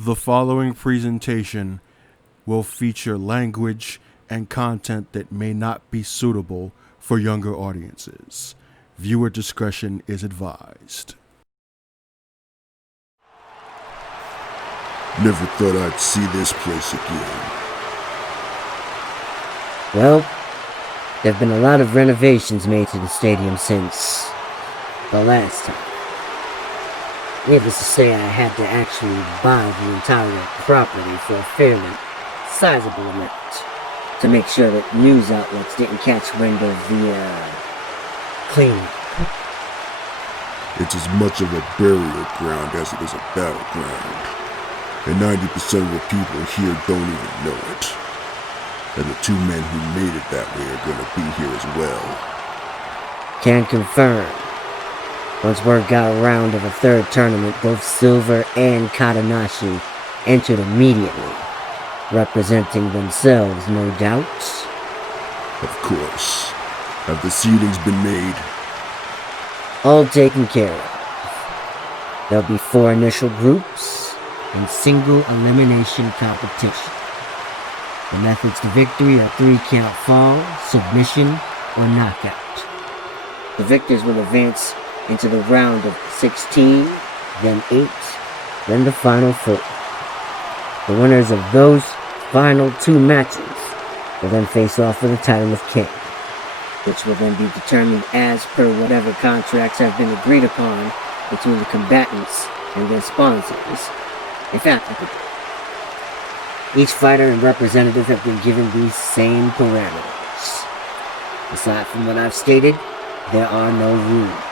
The following presentation will feature language and content that may not be suitable for younger audiences. Viewer discretion is advised. Never thought I'd see this place again. Well, there have been a lot of renovations made to the stadium since the last time. Needless to say, I had to actually buy the entire property for a fairly sizable amount to make sure that news outlets didn't catch wind of the cleanup. It's as much of a burial ground as it is a battleground. And 90% of the people here don't even know it. And the two men who made it that way are gonna be here as well. Can confirm. Once word got around of a third tournament, both Silver and Katanashi entered immediately, representing themselves, no doubt. Of course. Have the seedings been made? All taken care of. There'll be 4 initial groups and single elimination competition. The methods to victory are 3-count fall, submission, or knockout. The victors will advance into the round of 16, then 8, then the final 4. The winners of those final 2 matches will then face off for the title of king, which will then be determined as per whatever contracts have been agreed upon between the combatants and their sponsors, if applicable. Each fighter and representative have been given these same parameters. Aside from what I've stated, there are no rules.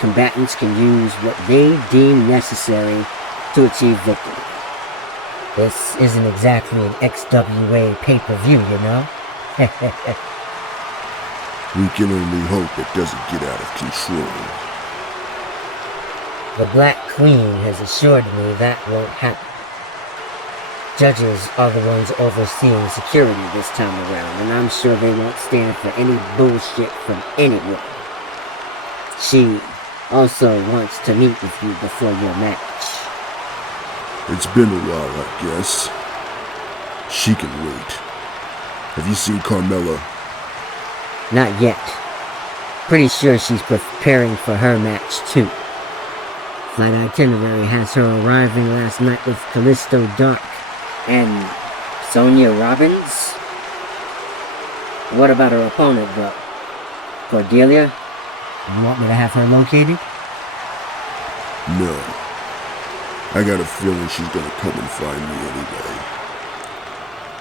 Combatants can use what they deem necessary to achieve victory. This isn't exactly an XWA pay-per-view, you know? We can only hope it doesn't get out of control. The Black Queen has assured me that won't happen. Judges are the ones overseeing security this time around, and I'm sure they won't stand for any bullshit from anyone. She also wants to meet with you before your match. It's been a while, I guess. She can wait. Have you seen Carmela? Not yet. Pretty sure she's preparing for her match too. Flight itinerary has her arriving last night with Callisto Dark and Sonia Robbins. What about her opponent, though? Cordelia? You want me to have her located? No. I got a feeling she's gonna come and find me anyway.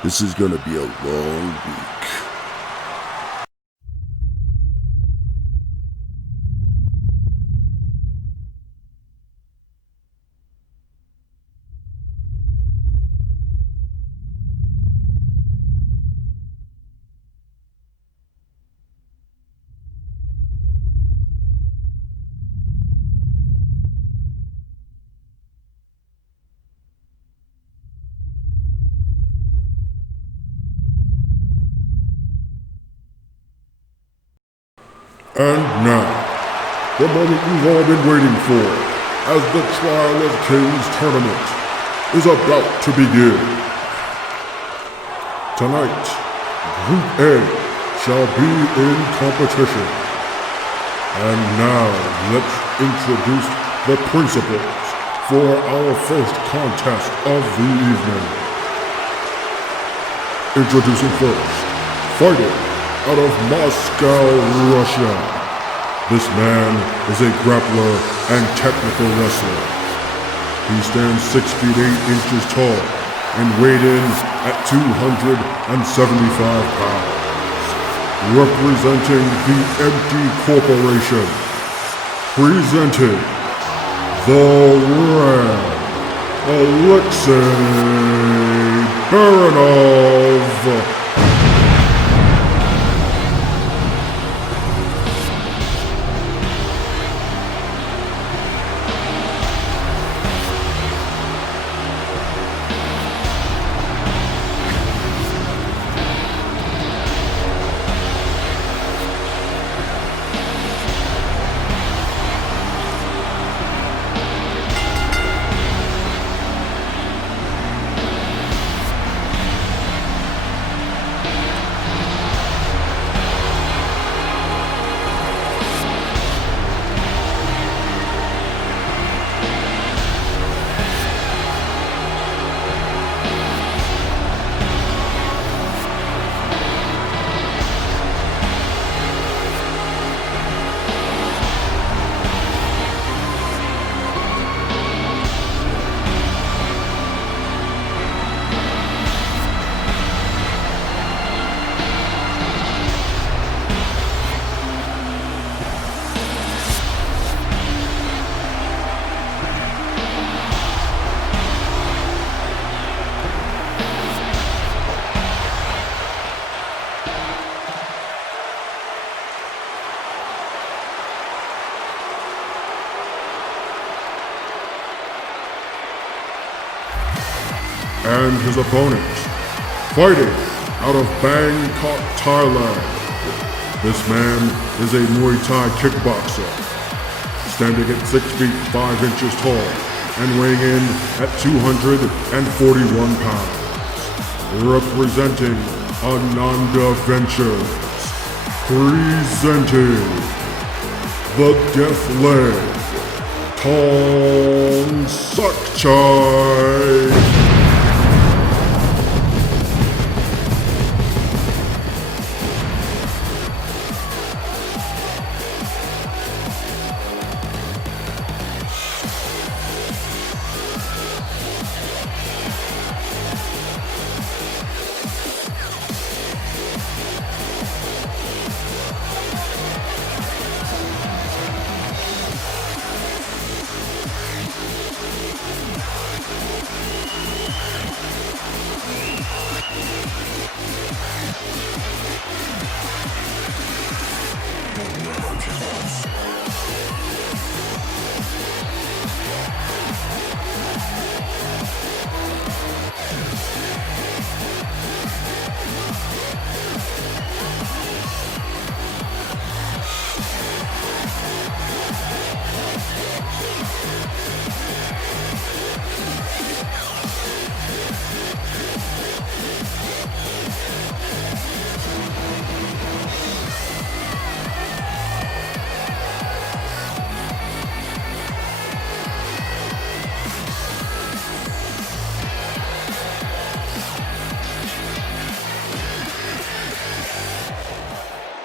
This is gonna be a long week. And now, the moment we've all been waiting for, as the Trial of Kings tournament is about to begin. Tonight, Group A shall be in competition. And now, let's introduce the principals for our first contest of the evening. Introducing first, fighting out of Moscow, Russia. This man is a grappler and technical wrestler. He stands 6 feet 8 inches tall and weighed in at 275 pounds. Representing the Empty Corporation, presenting the Ram, Alexei Baranov. and his opponent, fighting out of Bangkok, Thailand. This man is a Muay Thai kickboxer, standing at 6 feet 5 inches tall and weighing in at 241 pounds. Representing Ananda Ventures, presenting the Death Leg, Tong Sakchai.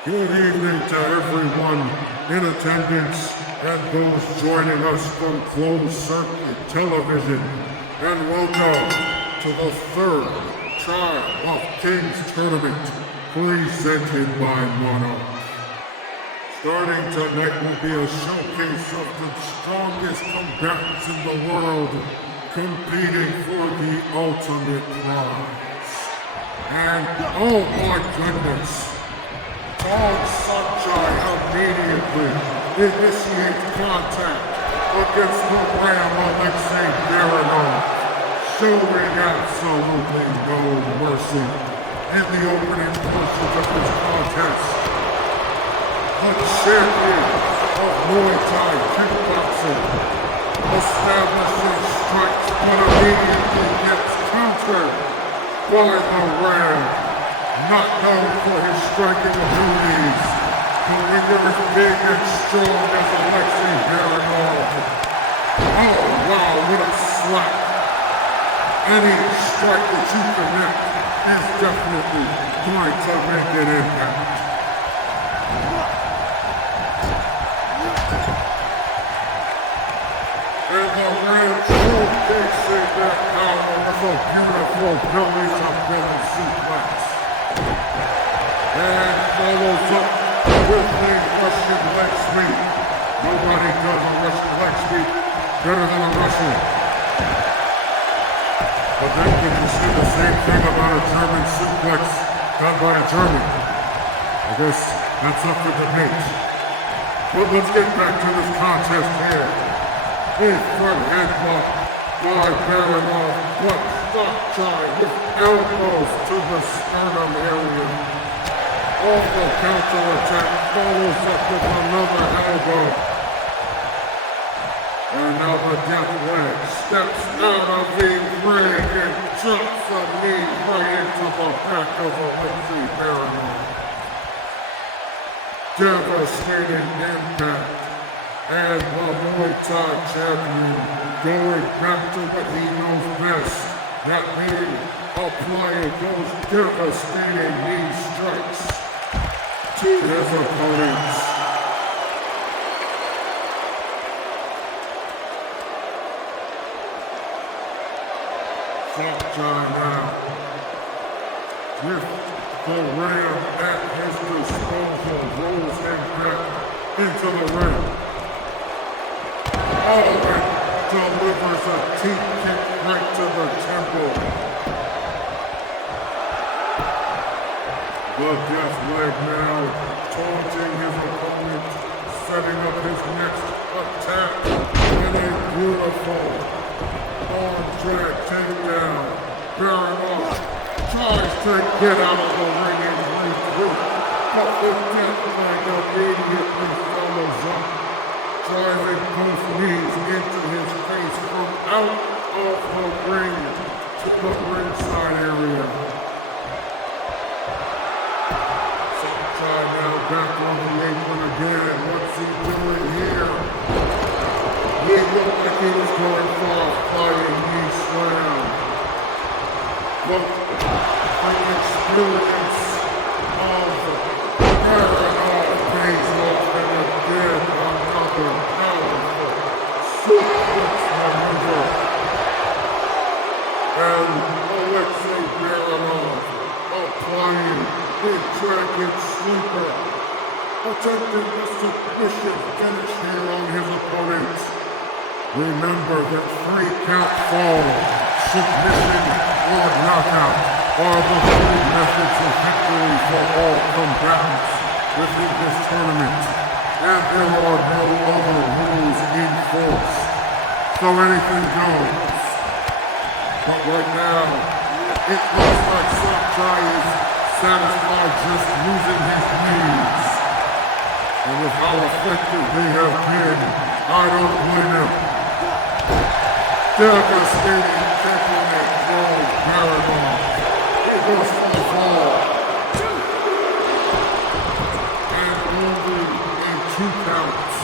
Good evening to everyone in attendance and those joining us from closed circuit television, and welcome to the third Trial of Kings tournament presented by Monarch. Starting tonight will be a showcase of the strongest combatants in the world competing for the ultimate prize. And oh my goodness! Tong Sakchai immediately initiates contact against the Ram Alexei Baranov, showing absolutely no mercy in the opening portions of this contest. The champion of Muay Thai kickboxing establishing strikes but immediately gets countered by the Ram. Not known for his striking abilities, but when you're as big and strong as Alexei Baranov, oh wow, what a slap. Any strike that you connect is definitely going to make an impact. And the Ram showcasing that power with a beautiful belly-to-belly suplex. And follows up with a Russian leg sweep. Nobody does a Russian leg sweep better than a Russian. But then did you see the same thing about a German suplex done by a German? I guess that's up for debate. But let's get back to this contest here. A front headlock by Baranov, but Sakchai with elbows to the sternum area. Off the counter-attack, follows up with another elbow. And now the Death Leg steps out of the ring and jumps a knee right into the back of Alexei Baranov. Devastating impact. And the Muay Thai champion going back to what he knows best. That being applying those devastating knee strikes to his opponents. Sakchai now with the Ram at his disposal rolls him back into the ring. Oh, and delivers a teep kick right to the temple. The Death Leg now taunting his opponent, setting up his next attack in a beautiful arm drag takedown. to get out of the ring and regroup, but the death flag immediately follows up, driving both knees into his face from out of the ring to the ringside area. Sakchai now back on the apron again. What's he doing here? He looked like he was going for a flying knee slam. But the experience of Baranov pays off, and again another powerful suplex maneuver. And Alexei Baranov applying the Dragon Sleeper, attempting a submission finish here on his opponent. Remember that 3-count fall, submission, or knockout are the three methods of victory for all combatants within this tournament, and there are no other rules in force, so anything goes. But right now, it looks like Sakchai is satisfied just losing his knees. And with how effective they have been, I don't blame him. Devastating technique from Baranov. He goes for the fall. And only in 2 counts.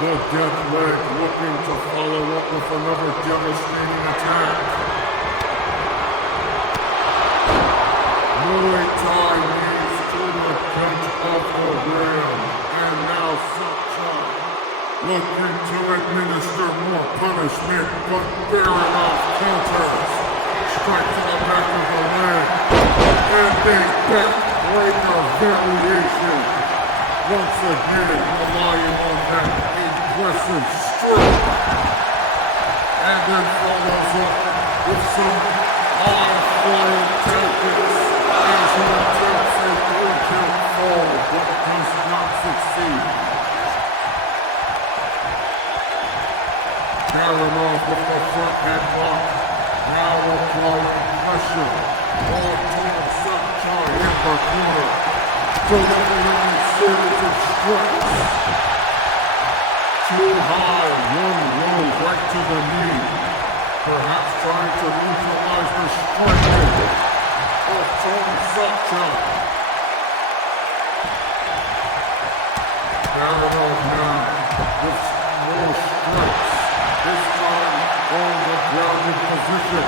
The death leg looking to follow up with another devastating attack. Muay Thai needs to repent of the ram, and now Sakchai looking to administer more punishment, but Baranov counters. Strike to the back of the leg, and a backbreaker variation. Once again, relying on that aggressive strike, and then follows up with some high-flying tactics as he attempts a 3-count fall, but does not succeed. Baranov with the front headlock, now applying pressure on towards Sakchai in the corner, delivering a series of strikes. Too high, one low, right to the knee. Perhaps trying to neutralize the striking of Tong Sakchai. Baranov now with more strikes, this time on the grounded position.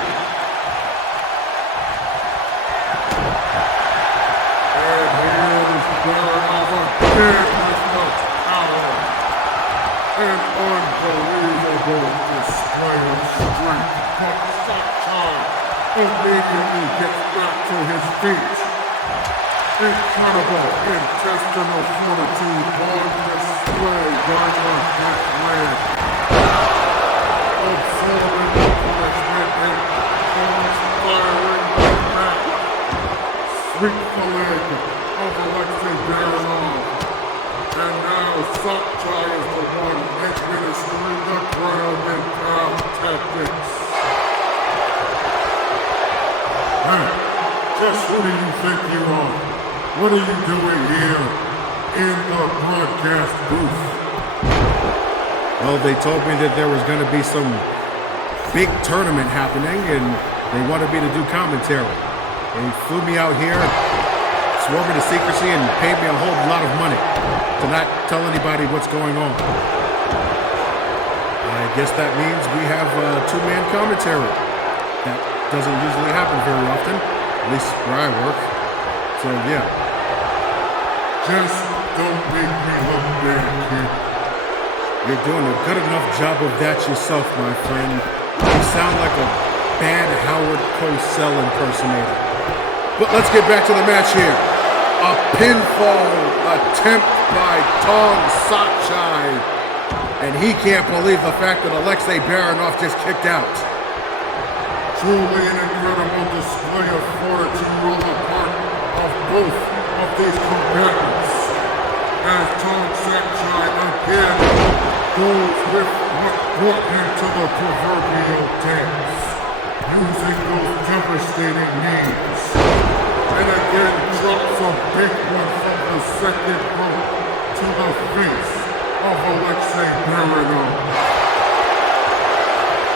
And here is Baranov again with the power. An unbelievable display of strength, but Sakchai immediately gets back to his feet. Incredible intestinal fortitude on display by the death leg. Absorbing the punishment and firing back. Sweep the leg of Alexei Baranov. And now Sakchai is the one administering the ground and pound tactics. Hey, just who do you think you are? What are you doing here in the broadcast booth? Well, they told me that there was going to be some big tournament happening and they wanted me to do commentary. They flew me out here, swore me to secrecy, and paid me a whole lot of money to not tell anybody what's going on. I guess that means we have a 2-man commentary. That doesn't usually happen very often, at least where I work. So yeah. Just don't make me look bad, kid. You're doing a good enough job of that yourself, my friend. You sound like a bad Howard Cosell impersonator. But let's get back to the match here. A pinfall attempt by Tong Sakchai. And he can't believe the fact that Alexei Baranov just kicked out. Truly an incredible display of fortitude on the part of both of these combatants. As Tong Sakchai again goes with what brought him to the proverbial dance, using those devastating names. And again drops a big one from the second row to the face of Alexei Baranov.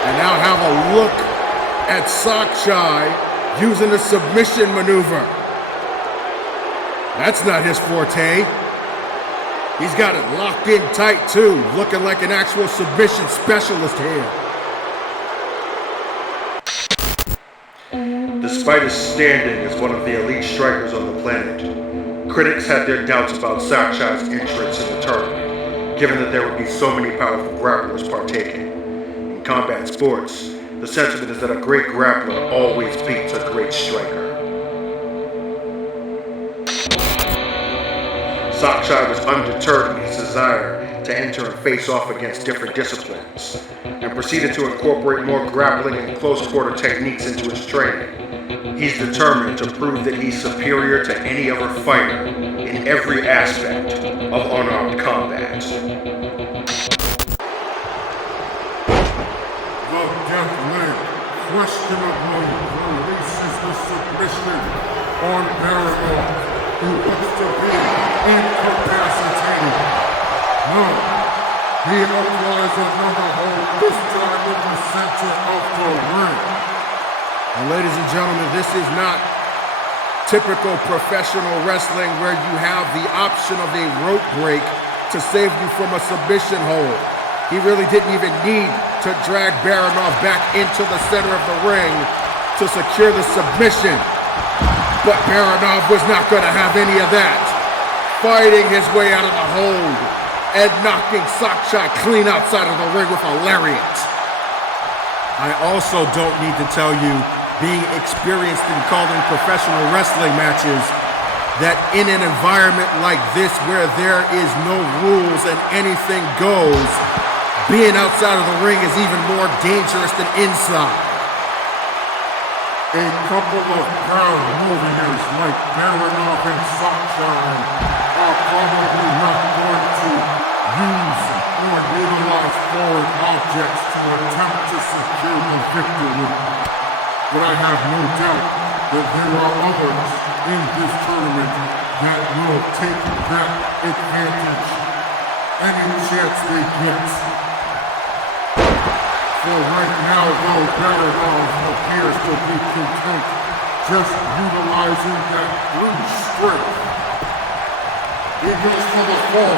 And now have a look at Sakchai using a submission maneuver. That's not his forte. He's got it locked in tight too, looking like an actual submission specialist here. Despite his standing as one of the elite strikers on the planet, critics had their doubts about Sakchai's entrance in the tournament, given that there would be so many powerful grapplers partaking. In combat sports, the sentiment is that a great grappler always beats a great striker. Sakchai was undeterred in his desire to enter and face off against different disciplines, and proceeded to incorporate more grappling and close-quarter techniques into his training. He's determined to prove that he's superior to any other fighter in every aspect of unarmed combat. The death leg questionably releases the submission on Baranov, who looks to be incapacitated. No, he applies another hold, this time in the center of the ring. And ladies and gentlemen, this is not typical professional wrestling where you have the option of a rope break to save you from a submission hold. He really didn't even need to drag Baranov back into the center of the ring to secure the submission. But Baranov was not going to have any of that, fighting his way out of the hold and knocking Sakchai clean outside of the ring with a lariat. I also don't need to tell you, being experienced in calling professional wrestling matches, that in an environment like this where there is no rules and anything goes, being outside of the ring is even more dangerous than inside. A couple of proud warriors like Baranov and Sakchai are probably not going to use or utilize foreign objects to attempt to secure the victory. But I have no doubt that there are others in this tournament that will take that advantage any chance they get. For right now, though, Baranov appears to be content just utilizing that brute strength. He goes for the fall.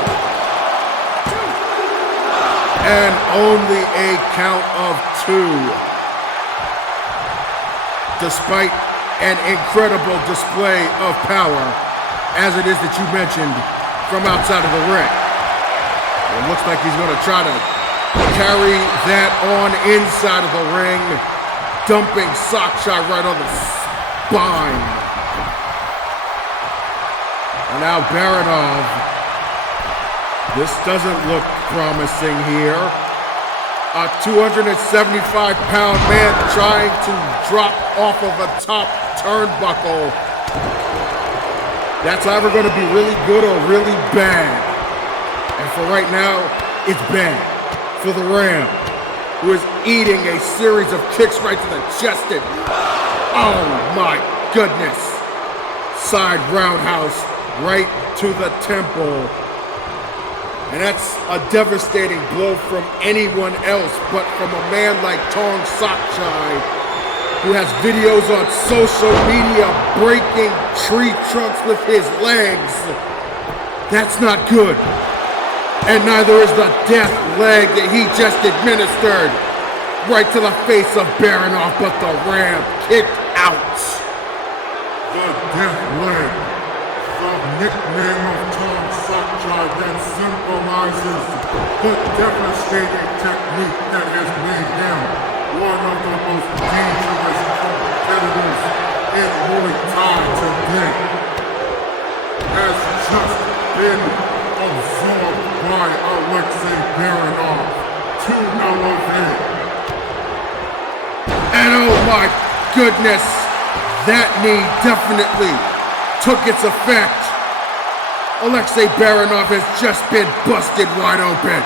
And only a count of 2. Despite an incredible display of power, as it is that you mentioned, from outside of the ring. It looks like he's going to try to carry that on inside of the ring, dumping Sakchai right on the spine. And now Baranov. This doesn't look promising here. A 275-pound man trying to drop off of a top turnbuckle. That's either going to be really good or really bad. And for right now, it's bad for the Ram, who is eating a series of kicks right to the chest and, oh my goodness, side roundhouse right to the temple. And that's a devastating blow from anyone else, but from a man like Tong Sakchai, who has videos on social media breaking tree trunks with his legs. That's not good. And neither is the death leg that he just administered right to the face of Baranov, but the Ram kicked out. The death leg, the nickname of Tong Sakchai that symbolizes the devastating technique that has made him one of the most dangerous competitors in Muay Thai today, has just been absorbed by Alexei Baranov to no avail. And oh my goodness, that knee definitely took its effect. Alexei Baranov has just been busted wide open.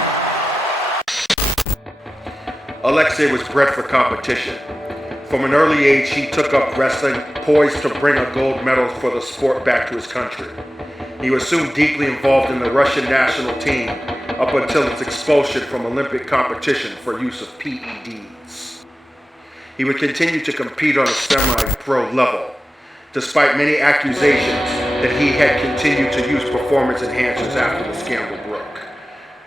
Alexei was bred for competition. From an early age, he took up wrestling, poised to bring a gold medal for the sport back to his country. He was soon deeply involved in the Russian national team, up until its expulsion from Olympic competition for use of PEDs. He would continue to compete on a semi-pro level, despite many accusations that he had continued to use performance enhancers after the scandal broke.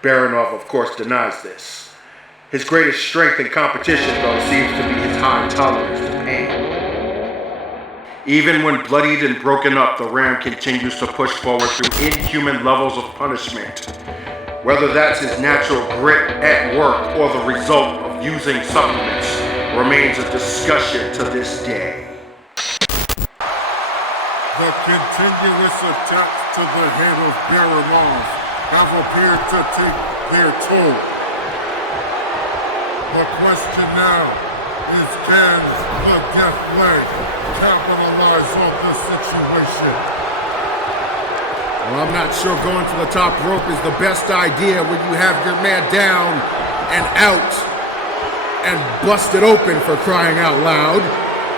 Baranov, of course, denies this. His greatest strength in competition, though, seems to be his high tolerance to pain. Even when bloodied and broken up, the Ram continues to push forward through inhuman levels of punishment. Whether that's his natural grit at work or the result of using supplements remains a discussion to this day. The continuous attacks to the head of Baranov have appeared to take their toll. The question now is, can the Death Leg capitalize on this situation? Well, I'm not sure going to the top rope is the best idea when you have your man down and out and busted open, for crying out loud.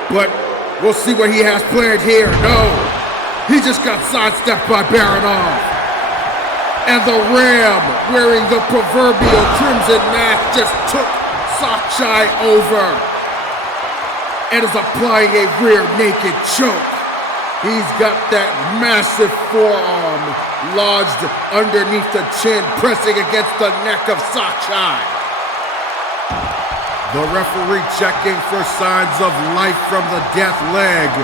But we'll see what he has planned here. No, he just got sidestepped by Baranov. And the Ram, wearing the proverbial crimson mask, just took Sakchai over and is applying a rear naked choke. He's got that massive forearm lodged underneath the chin, pressing against the neck of Sakchai. The referee checking for signs of life from the death leg,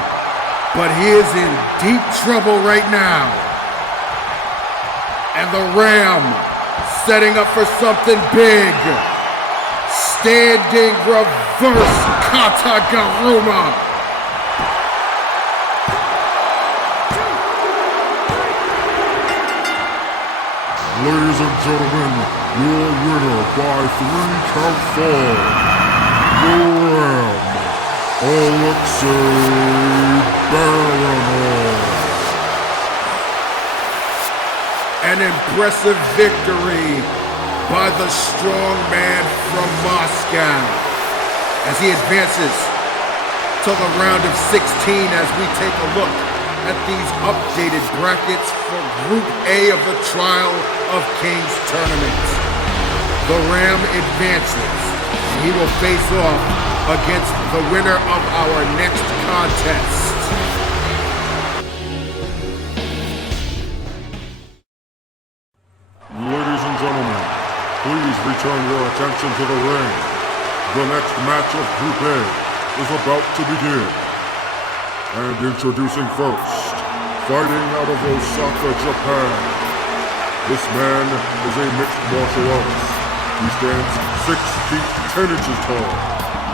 but he is in deep trouble right now. And the Ram setting up for something big. Standing reverse Katagaruma. Ladies and gentlemen, your winner by 3-count fall, the Ram, Alexei Baranov. An impressive victory by the strong man from Moscow as he advances to the round of 16 as we take a look at these updated brackets for Group A of the Trial of Kings tournament. The Ram advances, and he will face off against the winner of our next contest. Ladies and gentlemen, please return your attention to the ring. The next match of Group A is about to begin. And introducing first, fighting out of Osaka, Japan. This man is a mixed martial artist. He stands 6 feet 10 inches tall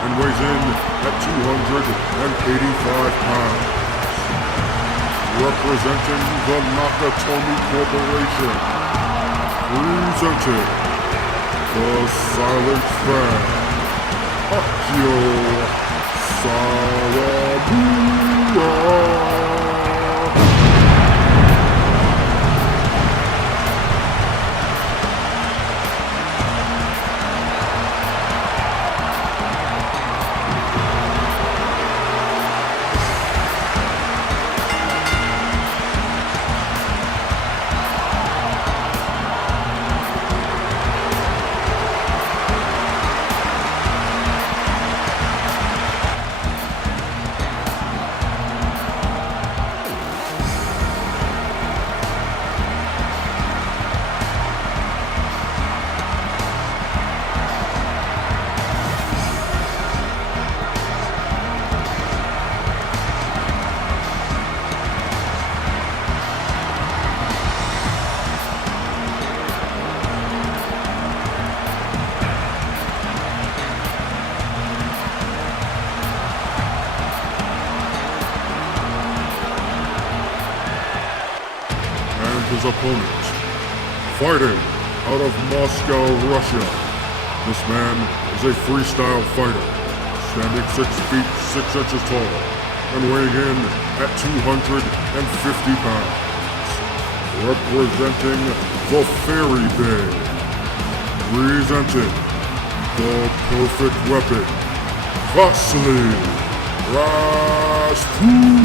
and weighs in at 285 pounds. Representing the Nakatomi Corporation, presenting the Silent Fan, Akio Sawamura. His opponent, fighting out of Moscow, Russia. This man is a freestyle fighter, standing 6 feet 6 inches tall and weighing in at 250 pounds. Representing the Fairy Bay, presenting the perfect weapon, Vasily Rasputin.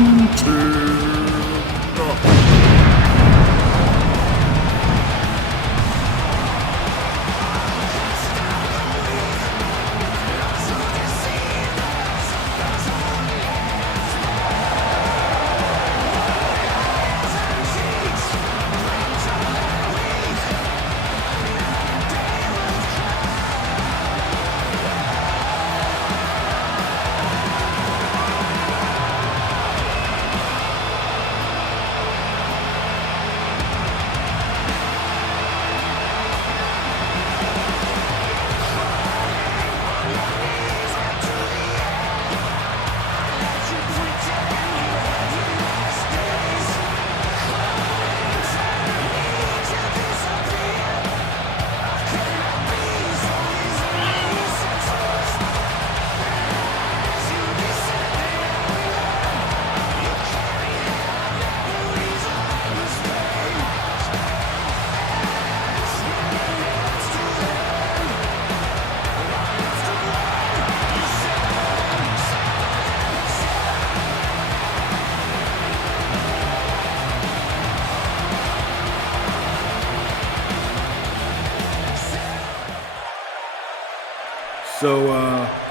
So,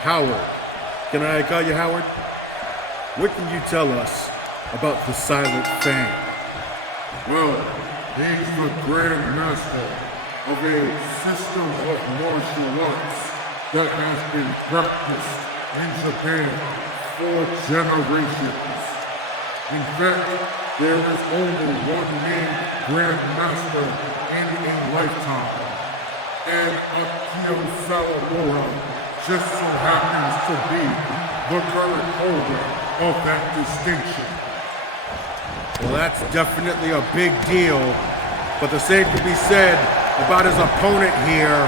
Howard, can I call you Howard? What can you tell us about the Silent Fang? Well, he's the Grand Master of a system of martial arts that has been practiced in Japan for generations. In fact, there is only one named Grand Master in a lifetime, and Akio Sawamura just so happens to be the current holder of that distinction. Well, that's definitely a big deal, but the same can be said about his opponent here.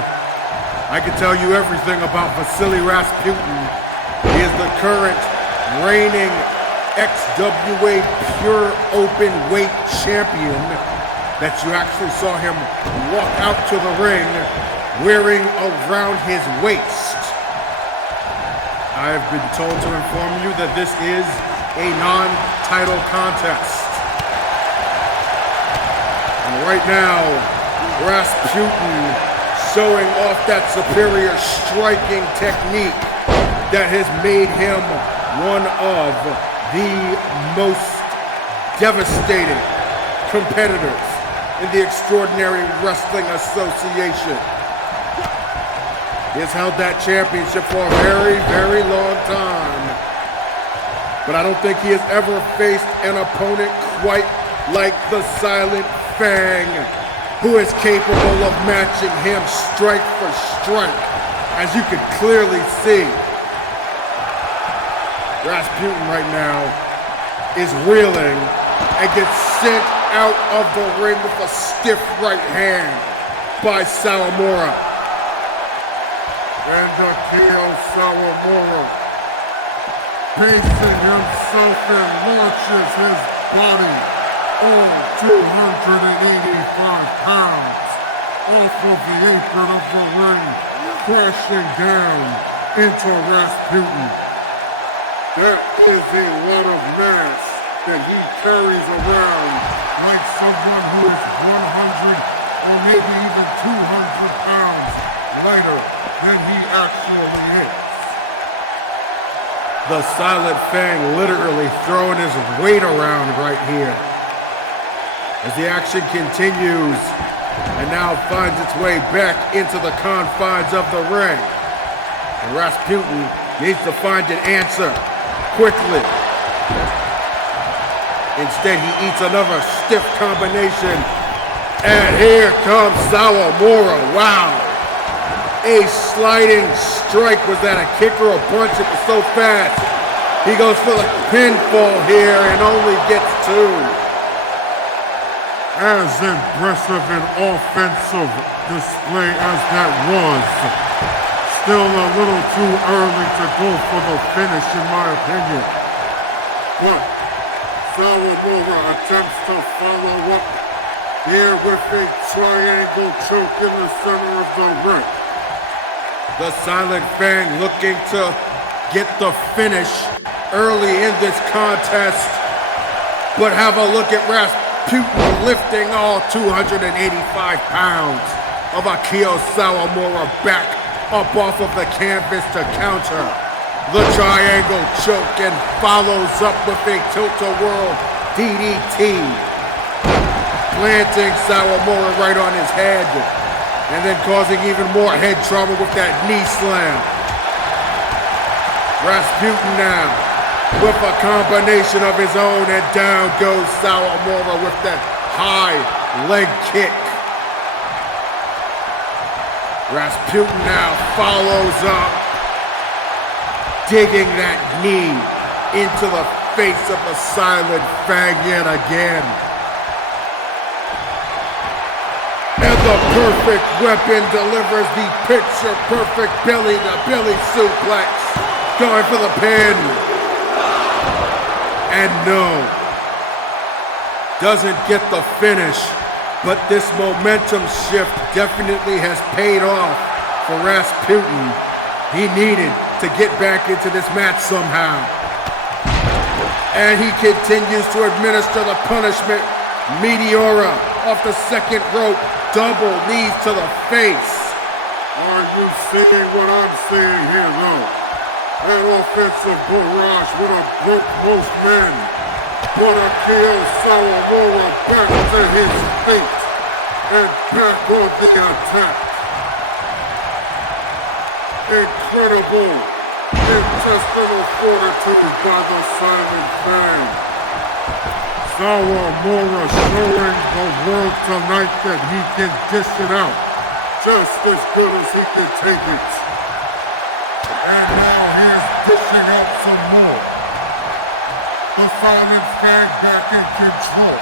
I can tell you everything about Vasily Rasputin. He is the current reigning XWA Pure Open Weight Champion that you actually saw him walk out to the ring wearing around his waist. I've been told to inform you that this is a non-title contest. And right now, Rasputin showing off that superior striking technique that has made him one of the most devastating competitors in the Extraordinary Wrestling Association. He has held that championship for a very, very long time. But I don't think he has ever faced an opponent quite like the Silent Fang, who is capable of matching him strike for strike, as you can clearly see. Rasputin right now is reeling and gets sent out of the ring with a stiff right hand by Sawamura. And Akio Sawamura pacing himself and launches his body, all 285 pounds, off of the apron of the ring, crashing down into Rasputin. That is a lot of mass that he carries around like someone who is 100 or maybe even 200 pounds lighter than he actually is. The Silent Fang literally throwing his weight around right here. As the action continues and now finds its way back into the confines of the ring. And Rasputin needs to find an answer quickly. Instead, he eats another stiff combination. And here comes Sawamura. Wow. A sliding strike. Was that a kick or a punch? It was so fast. He goes for the pinfall here and only gets two. As impressive an offensive display as that was, still a little too early to go for the finish in my opinion. But Sawamura attempts to follow up here with a triangle choke in the center of the ring. The Silent Fang looking to get the finish early in this contest. But have a look at Rasputin lifting all 285 pounds of Akio Sawamura back up off of the canvas to counter the triangle choke and follows up with a tilt-a-whirl DDT, planting Sawamura right on his head and then causing even more head trauma with that knee slam. Rasputin now with a combination of his own, and down goes Sawamura with that high leg kick. Rasputin now follows up, digging that knee into the face of the Silent Fang yet again. And the perfect weapon delivers the picture-perfect belly-to-belly suplex, going for the pin. And no, doesn't get the finish, but this momentum shift definitely has paid off for Rasputin. He needed to get back into this match somehow. And he continues to administer the punishment. Meteora off the second rope, double knees to the face. Are you seeing what I'm seeing here, though? An offensive barrage with a blunt most men. But Akio Sawamura back to his feet and back on the attack. Incredible intestinal fortitude by the Silent Fang. Sawamura showing the world tonight that he can dish it out just as good as he can take it. And now he's dishing out some more. The Silent Fang back in control.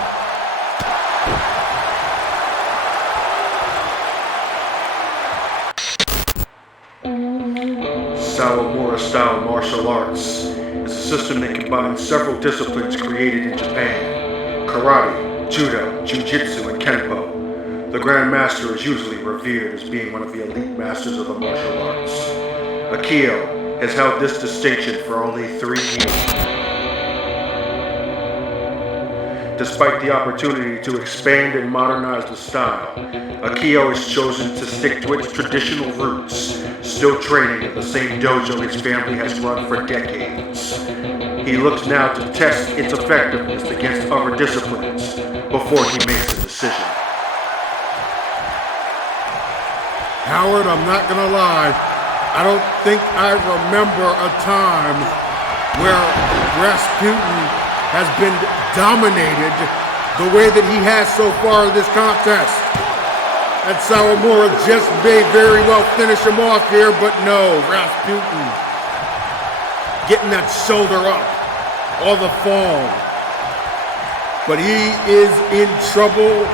Sawamura-style martial arts is a system that combines several disciplines created in Japan: karate, judo, jiu-jitsu, and kenpo. The Grand Master is usually revered as being one of the elite masters of the martial arts. Akio has held this distinction for only 3 years. Despite the opportunity to expand and modernize the style, Akio has chosen to stick to its traditional roots, still training in the same dojo his family has run for decades. He looks now to test its effectiveness against other disciplines before he makes a decision. Howard, I'm not gonna lie, I don't think I remember a time where Rasputin has been dominated the way that he has so far in this contest. And Sawamura just may very well finish him off here, but no, Rasputin getting that shoulder up on the fall. But he is in trouble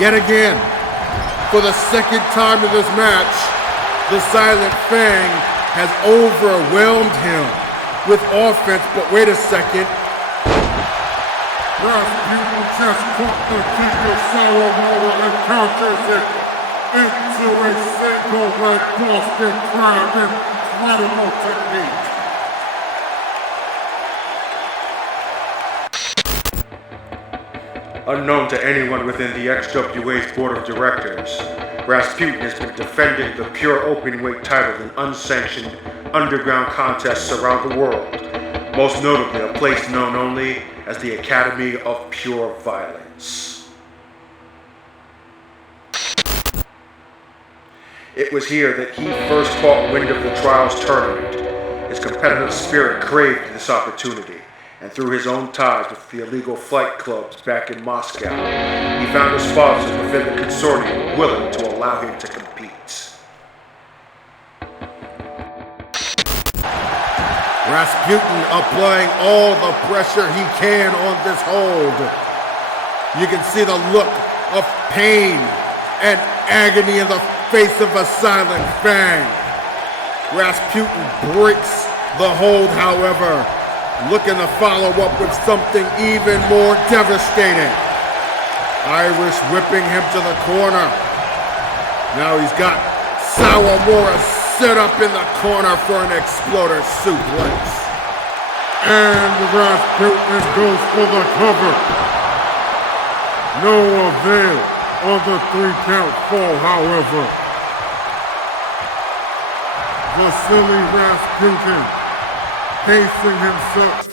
yet again. For the second time in this match, the Silent Fang has overwhelmed him with offense, but wait a second. Rasputin just caught the kick of Sawamura and counters it into a single leg Boston Crab. Incredible technique. Unknown to anyone within the XWA's board of directors, Rasputin has been defending the pure openweight title in unsanctioned underground contests around the world, most notably a place known only as the Academy of Pure Violence. It was here that he first caught wind of the Trials tournament. His competitive spirit craved this opportunity, and through his own ties with the illegal flight clubs back in Moscow, he found his sponsors within the consortium willing to allow him to compete. Rasputin applying all the pressure he can on this hold. You can see the look of pain and agony in the face of a Silent Fang. Rasputin breaks the hold, however, looking to follow up with something even more devastating. Irish whipping him to the corner. Now he's got Sawamura set up in the corner for an exploder suplex. And Rasputin goes for the cover. No avail on the 3-count fall, however. Vasily Rasputin pacing himself,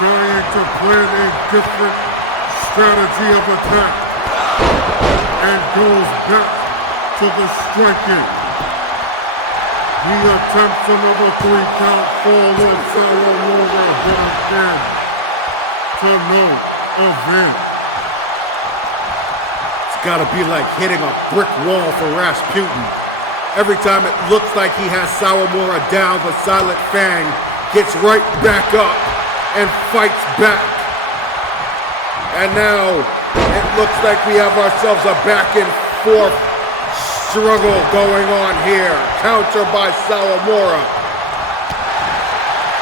trying to plan a different strategy of attack, and goes back to the striking. He attempts another 3-count fall on Sawamura, but again, to no avail. It's gotta be like hitting a brick wall for Rasputin. Every time it looks like he has Sawamura down, the Silent Fang gets right back up and fights back. And now, it looks like we have ourselves a back and forth struggle going on here. Counter by Sawamura.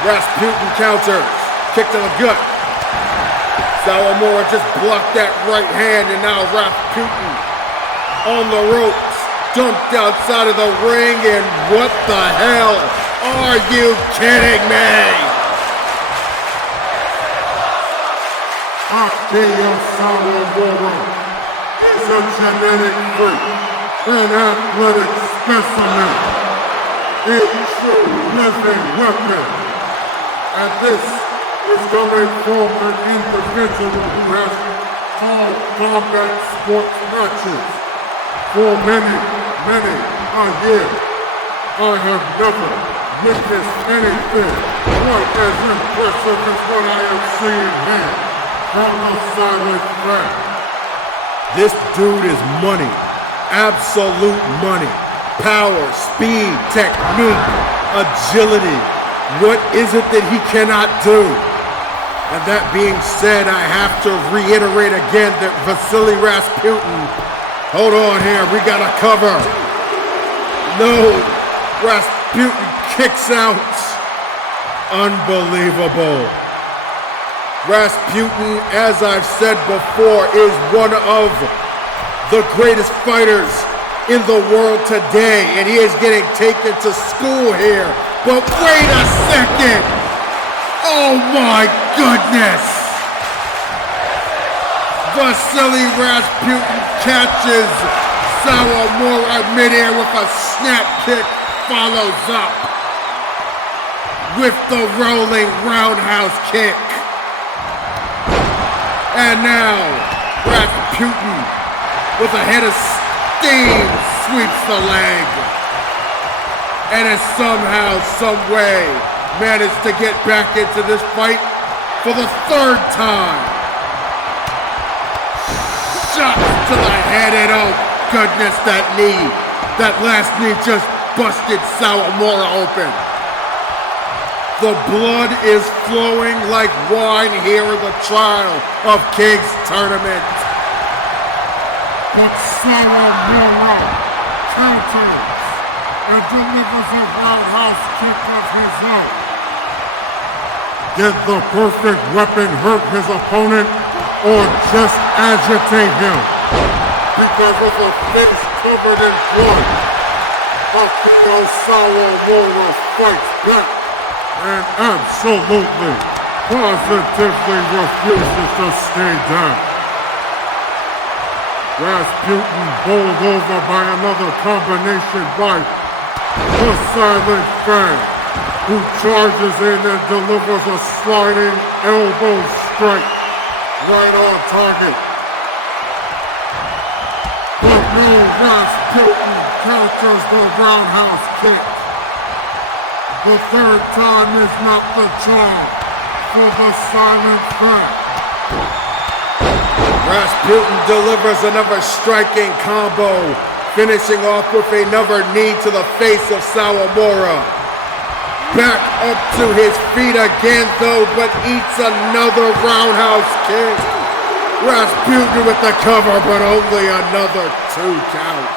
Rasputin counters. Kick to the gut. Sawamura just blocked that right hand, and now Rasputin on the ropes. Dumped outside of the ring, and what the hell? Are you kidding me? Akio Sawamura is a genetic freak, an athletic specimen, a true living weapon. And this is coming from an individual who has fought combat sports matches for many a year. I have never witnessed anything quite as impressive as what I have seen here from the Silent Fang. This dude is money. Absolute money. Power, speed, technique, agility. What is it that he cannot do? And that being said, I have to reiterate again that Vasily Rasputin, hold on here, we got a cover. No, Rasputin kicks out. Unbelievable. Rasputin, as I've said before, is one of the greatest fighters in the world today, and he is getting taken to school here. But wait a second! Oh my goodness! Vasily Rasputin catches Sawamura midair with a snap kick, follows up with the rolling roundhouse kick. And now, Rasputin, with a head of steam, sweeps the leg. And has somehow, someway, managed to get back into this fight for the third time. Shots to the head, and oh goodness, that knee. That last knee just busted Sawamura open. The blood is flowing like wine here in the trial of King's Tournament. But Sawamura counters and delivers a roundhouse kick of his own. Did the perfect weapon hurt his opponent or just agitate him? Because of a face covered in blood, Akio Sawamura fights back and absolutely, positively refuses to stay down. Rasputin bowled over by another combination by the Silent Fang, who charges in and delivers a sliding elbow strike right on target. But no, Rasputin counters the roundhouse kick. The third time is not the charm for the Silent Fang. Rasputin delivers another striking combo, finishing off with another knee to the face of Sawamura. Back up to his feet again though, but eats another roundhouse kick. Rasputin with the cover, but only another 2 count.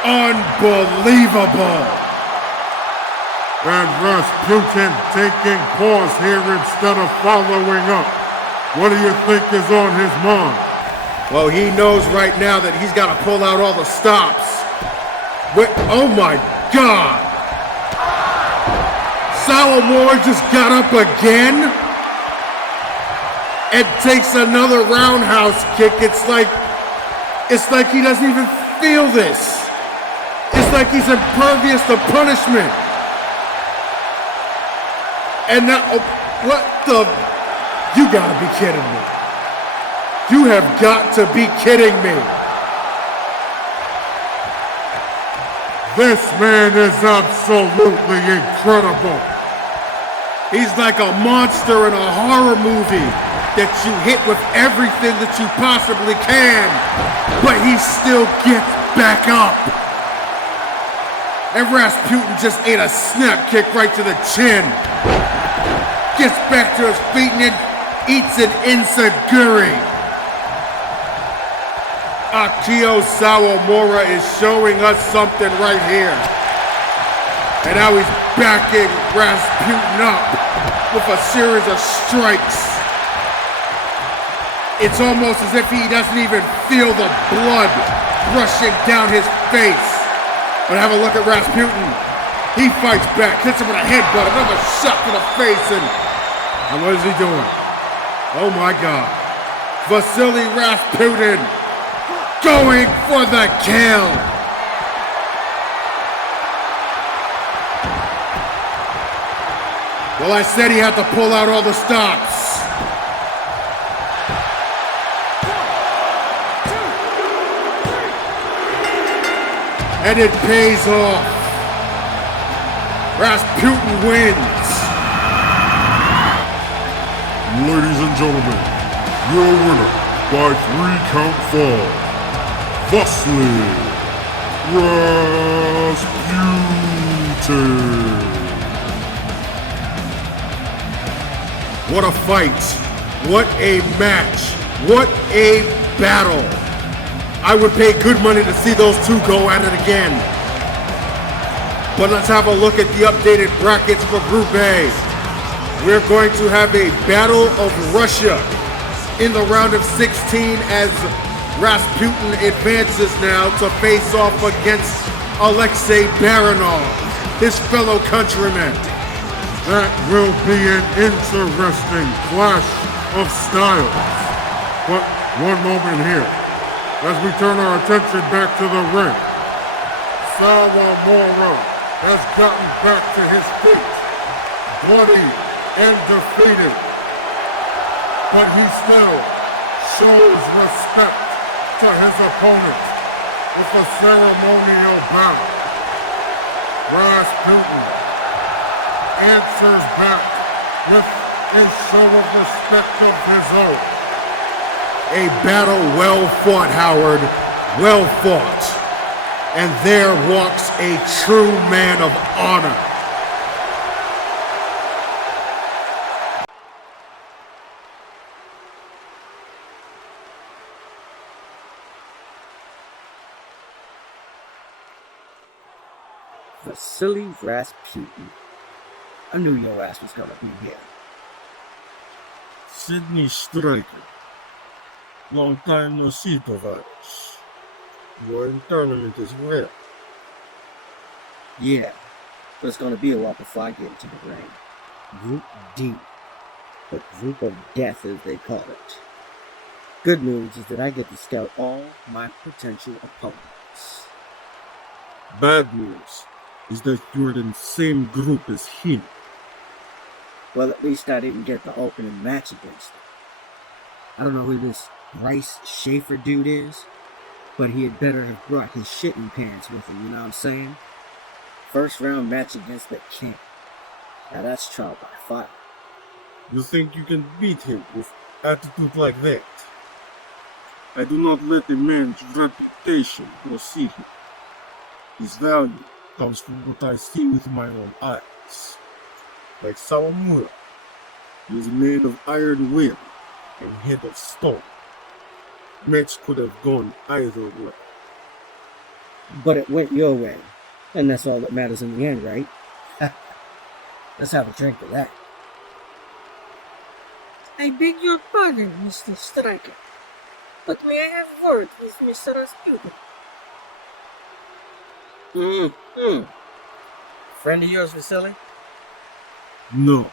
Unbelievable. And Rasputin taking pause here instead of following up. What do you think is on his mind? Well, he knows right now that he's got to pull out all the stops. Oh my God! Sawamura just got up again and takes another roundhouse kick. It's like he doesn't even feel this. It's like he's impervious to punishment. And now, what the? You gotta be kidding me. You have got to be kidding me. This man is absolutely incredible. He's like a monster in a horror movie that you hit with everything that you possibly can, but he still gets back up. And Rasputin just ate a snap kick right to the chin. Gets back to his feet and then eats an enziguri. Akio Sawamura is showing us something right here. And now he's backing Rasputin up with a series of strikes. It's almost as if he doesn't even feel the blood rushing down his face. But have a look at Rasputin. He fights back, hits him with a headbutt, another shot to the face, and what is he doing? Oh my God. Vasily Rasputin going for the kill. Well, I said he had to pull out all the stops. And it pays off. Rasputin wins. Ladies and gentlemen, your winner by 3-count fall, Vasily Rasputin. What a fight. What a match. What a battle. I would pay good money to see those two go at it again. But let's have a look at the updated brackets for Group A. We're going to have a Battle of Russia in the round of 16 as Rasputin advances now to face off against Alexei Baranov, his fellow countryman. That will be an interesting clash of styles. But one moment here, as we turn our attention back to the ring. Sawamura has gotten back to his feet, bloody and defeated. But he still shows respect to his opponent with a ceremonial bow. Rasputin answers back with a show of respect of his own. A battle well fought, Howard. Well fought. And there walks a true man of honor. Vasily Rasputin. I knew your ass was gonna be here. Sydney Striker. Long time no see, providers. You are in tournament as well. Yeah, but it's gonna be a while before I get into the ring. Group D. The Group of Death, as they call it. Good news is that I get to scout all my potential opponents. Bad news is that you're in the same group as him. Well, at least I didn't get the opening match against him. I don't know who this Bryce Schaefer dude is, but he had better have brought his shitting pants with him, you know what I'm saying? First round match against the king. Now that's trial by fire. You think you can beat him with attitude like that? I do not let a man's reputation go see him. His value comes from what I see with my own eyes. Like Sawamura, he is made of iron will and head of stone. Match could have gone either way. But it went your way, and that's all that matters in the end, right? Let's have a drink of that. I beg your pardon, Mr. Striker, but may I have word with Mr. Rasputin? Friend of yours, Vasily? No.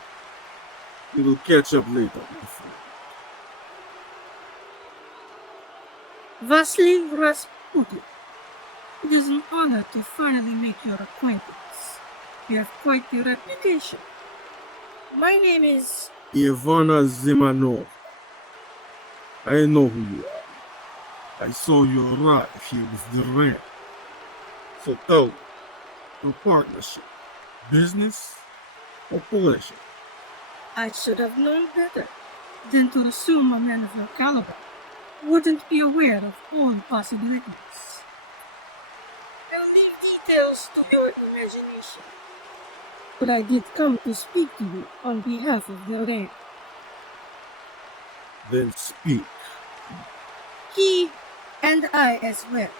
We will catch up later, my friend. Vasily Rasputin. It is an honor to finally make your acquaintance. You have quite the reputation. My name is... Ivana Zimanov. I know who you are. I saw you arrive here with the ram. So tell me, your partnership, business or pleasure? I should have known better than to assume a man of your caliber wouldn't be aware of all possibilities. I'll leave details to your imagination. But I did come to speak to you on behalf of the ram. Then speak. He, and I as well,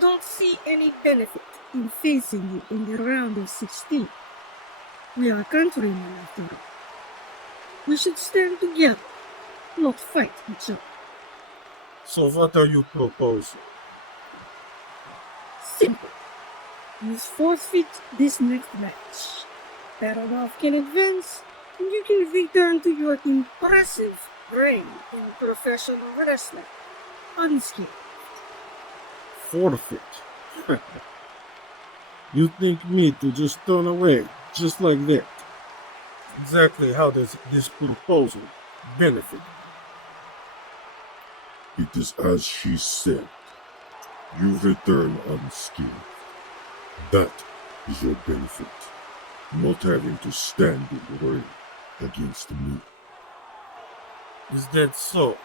don't see any benefit in facing you in the round of 16. We are countrymen after all. We should stand together, not fight each other. So what are you proposing? Simple. You forfeit this next match. Baranov can advance, and you can return to your impressive reign in professional wrestling unscathed. Forfeit? You think me to just turn away, just like that? Exactly how does this proposal benefit? It is as she said. You return unscathed. That is your benefit. Not having to stand in the ring against me. Is that so?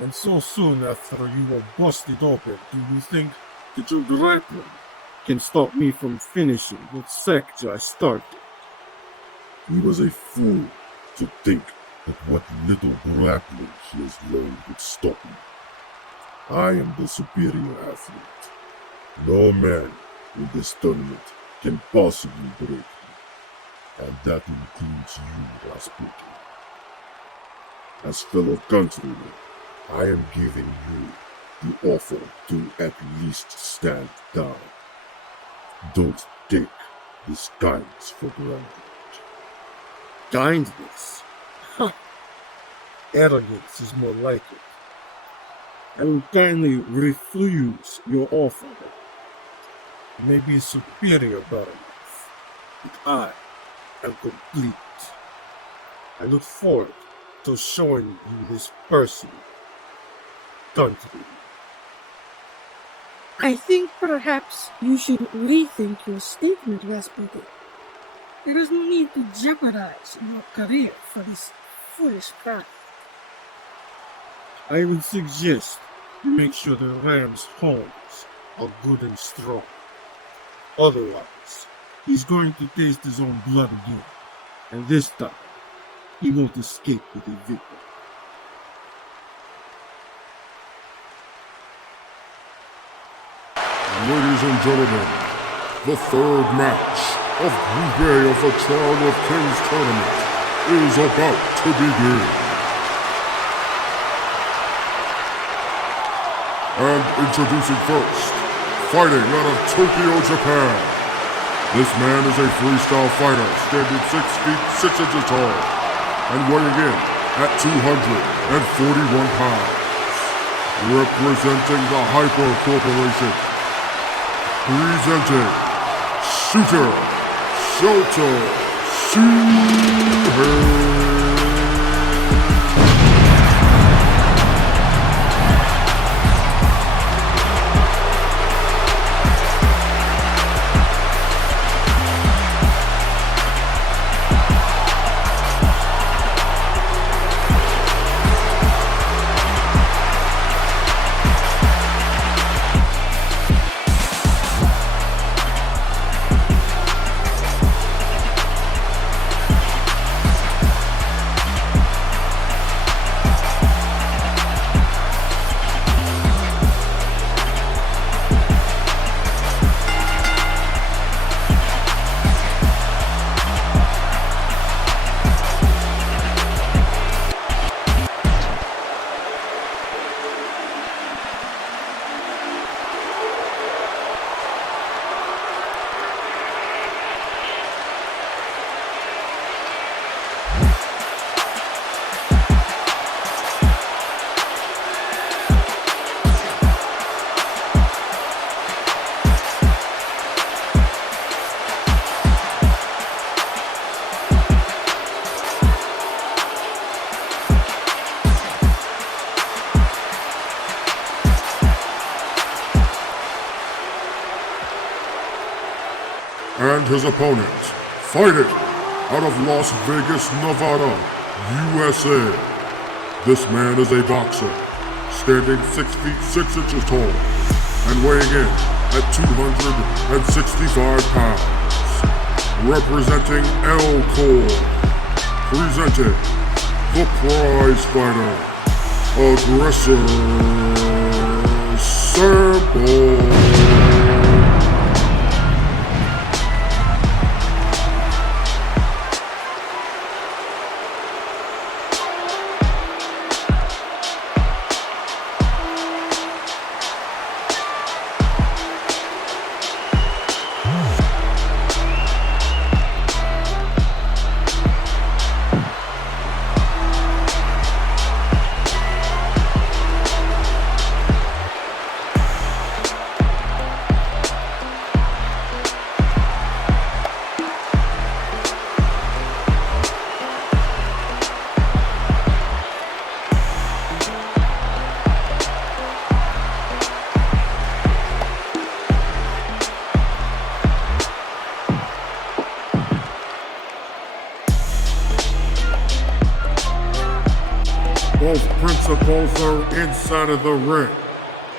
And so soon after you were busted open, do you think that your grappling can stop me from finishing what Sakchai started? He was a fool to think that what little grappling he has learned would stop me. I am the superior athlete. No man in this tournament can possibly break me. And that includes you, Rasputin. As fellow countrymen, I am giving you the offer to at least stand down. Don't take this kindness for granted. Kindness? Ha! Arrogance is more like it. I will kindly refuse your offer. You may be superior, Baranov, but I am complete. I look forward to showing you this person, countryman. I think perhaps you should rethink your statement, Rasputin. There is no need to jeopardize your career for this foolish crime. I would suggest you make sure the ram's horns are good and strong. Otherwise, he's going to taste his own blood again. And this time, he won't escape with a victory. Ladies and gentlemen, the third match of Group A of the Crown of Kings tournament is about to begin. And introducing first, fighting out of Tokyo, Japan. This man is a freestyle fighter, standing 6 feet 6 inches tall, and weighing in at 241 pounds. Representing the Hyper Corporation, presenting Shooter Shoto Shuhei. and his opponent, fighting out of Las Vegas, Nevada, USA. This man is a boxer, standing 6 feet 6 inches tall and weighing in at 265 pounds. Representing El Core, presenting the prize fighter, Aggressor Sample. Both principals are inside of the ring,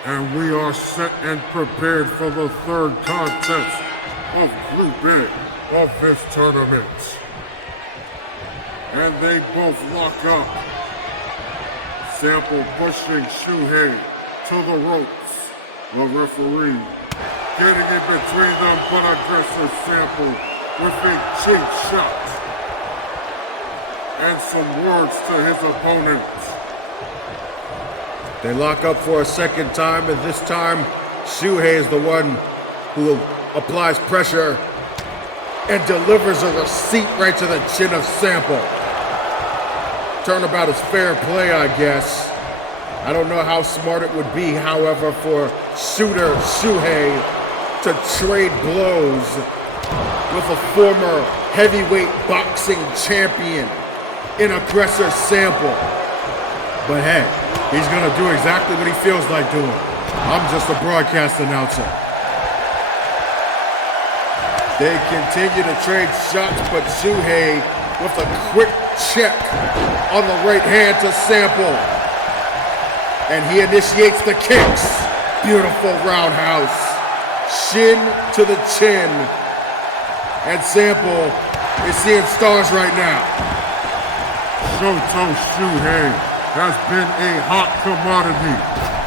and we are set and prepared for the third contest of Group A of this tournament. And they both lock up. Sample pushing Shuhei to the ropes. The referee getting in between them, but Aggressor Sample with a cheap shot and some words to his opponent. They lock up for a second time, and this time, Shuhei is the one who applies pressure and delivers a receipt right to the chin of Sample. Turnabout is fair play, I guess. I don't know how smart it would be, however, for shooter Shuhei to trade blows with a former heavyweight boxing champion in Aggressor Sample. But hey, he's gonna do exactly what he feels like doing. I'm just a broadcast announcer. They continue to trade shots, but Shuhei with a quick check on the right hand to Sample. And he initiates the kicks. Beautiful roundhouse. Shin to the chin. And Sample is seeing stars right now. Shoto Shuhei has been a hot commodity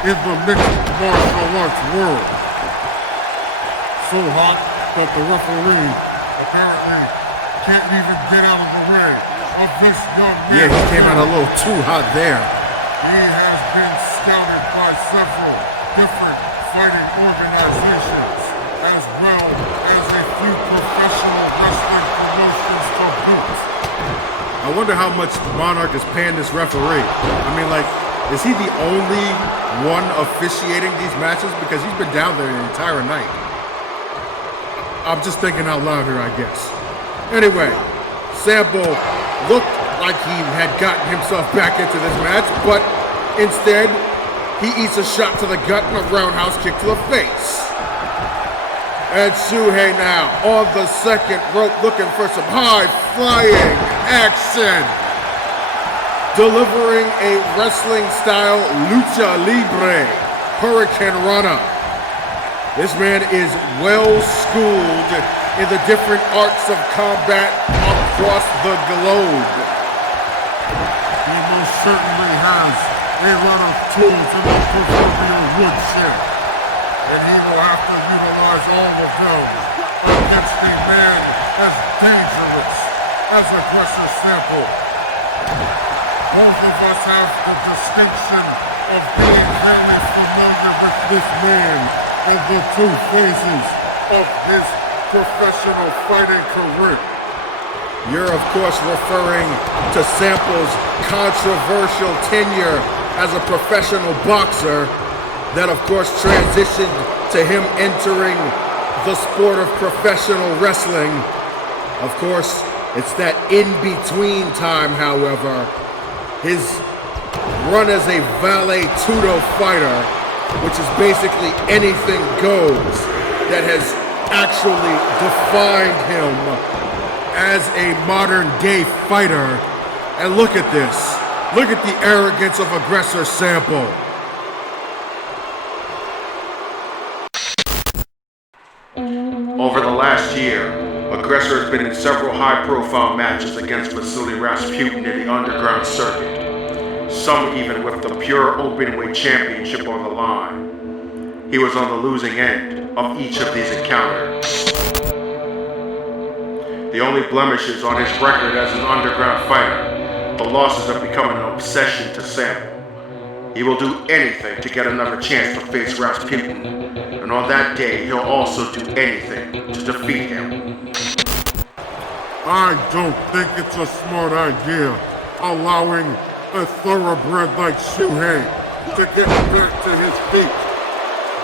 in the mixed martial arts world. So hot that the referee apparently can't even get out of the way of this young man. Yeah, he came out a little too hot there. He has been scouted by several different fighting organizations, as well as a few professional wrestling promotions to boot. I wonder how much Monarch is paying this referee. I mean, like, is he the only one officiating these matches? Because he's been down there the entire night. I'm just thinking out loud here, I guess. Anyway, Sample looked like he had gotten himself back into this match, but instead, he eats a shot to the gut and a roundhouse kick to the face. And Shuhei now on the second rope looking for some high-flying action. Delivering a wrestling-style lucha libre hurricane rana. This man is well-schooled in the different arts of combat across the globe. He most certainly has a lot of tools in the proverbial woodshed, and he will have to utilize all of them against a man as dangerous as Aggressor Sample. Both of us have the distinction of being very familiar with this man and the two phases of his professional fighting career. You're, of course, referring to Sample's controversial tenure as a professional boxer that, of course, transitioned to him entering the sport of professional wrestling. Of course, it's that in-between time, however. His run as a valet tudo fighter, which is basically anything goes, that has actually defined him as a modern-day fighter. And look at this. Look at the arrogance of Aggressor sample. Over the last year, Aggressor has been in several high-profile matches against Vasily Rasputin in the underground circuit, some even with the pure openweight championship on the line. He was on the losing end of each of these encounters. The only blemishes on his record as an underground fighter, the losses have become an obsession to sample. He will do anything to get another chance to face Rasputin, and on that day, he'll also do anything to defeat him. I don't think it's a smart idea allowing a thoroughbred like Shuhei to get back to his feet.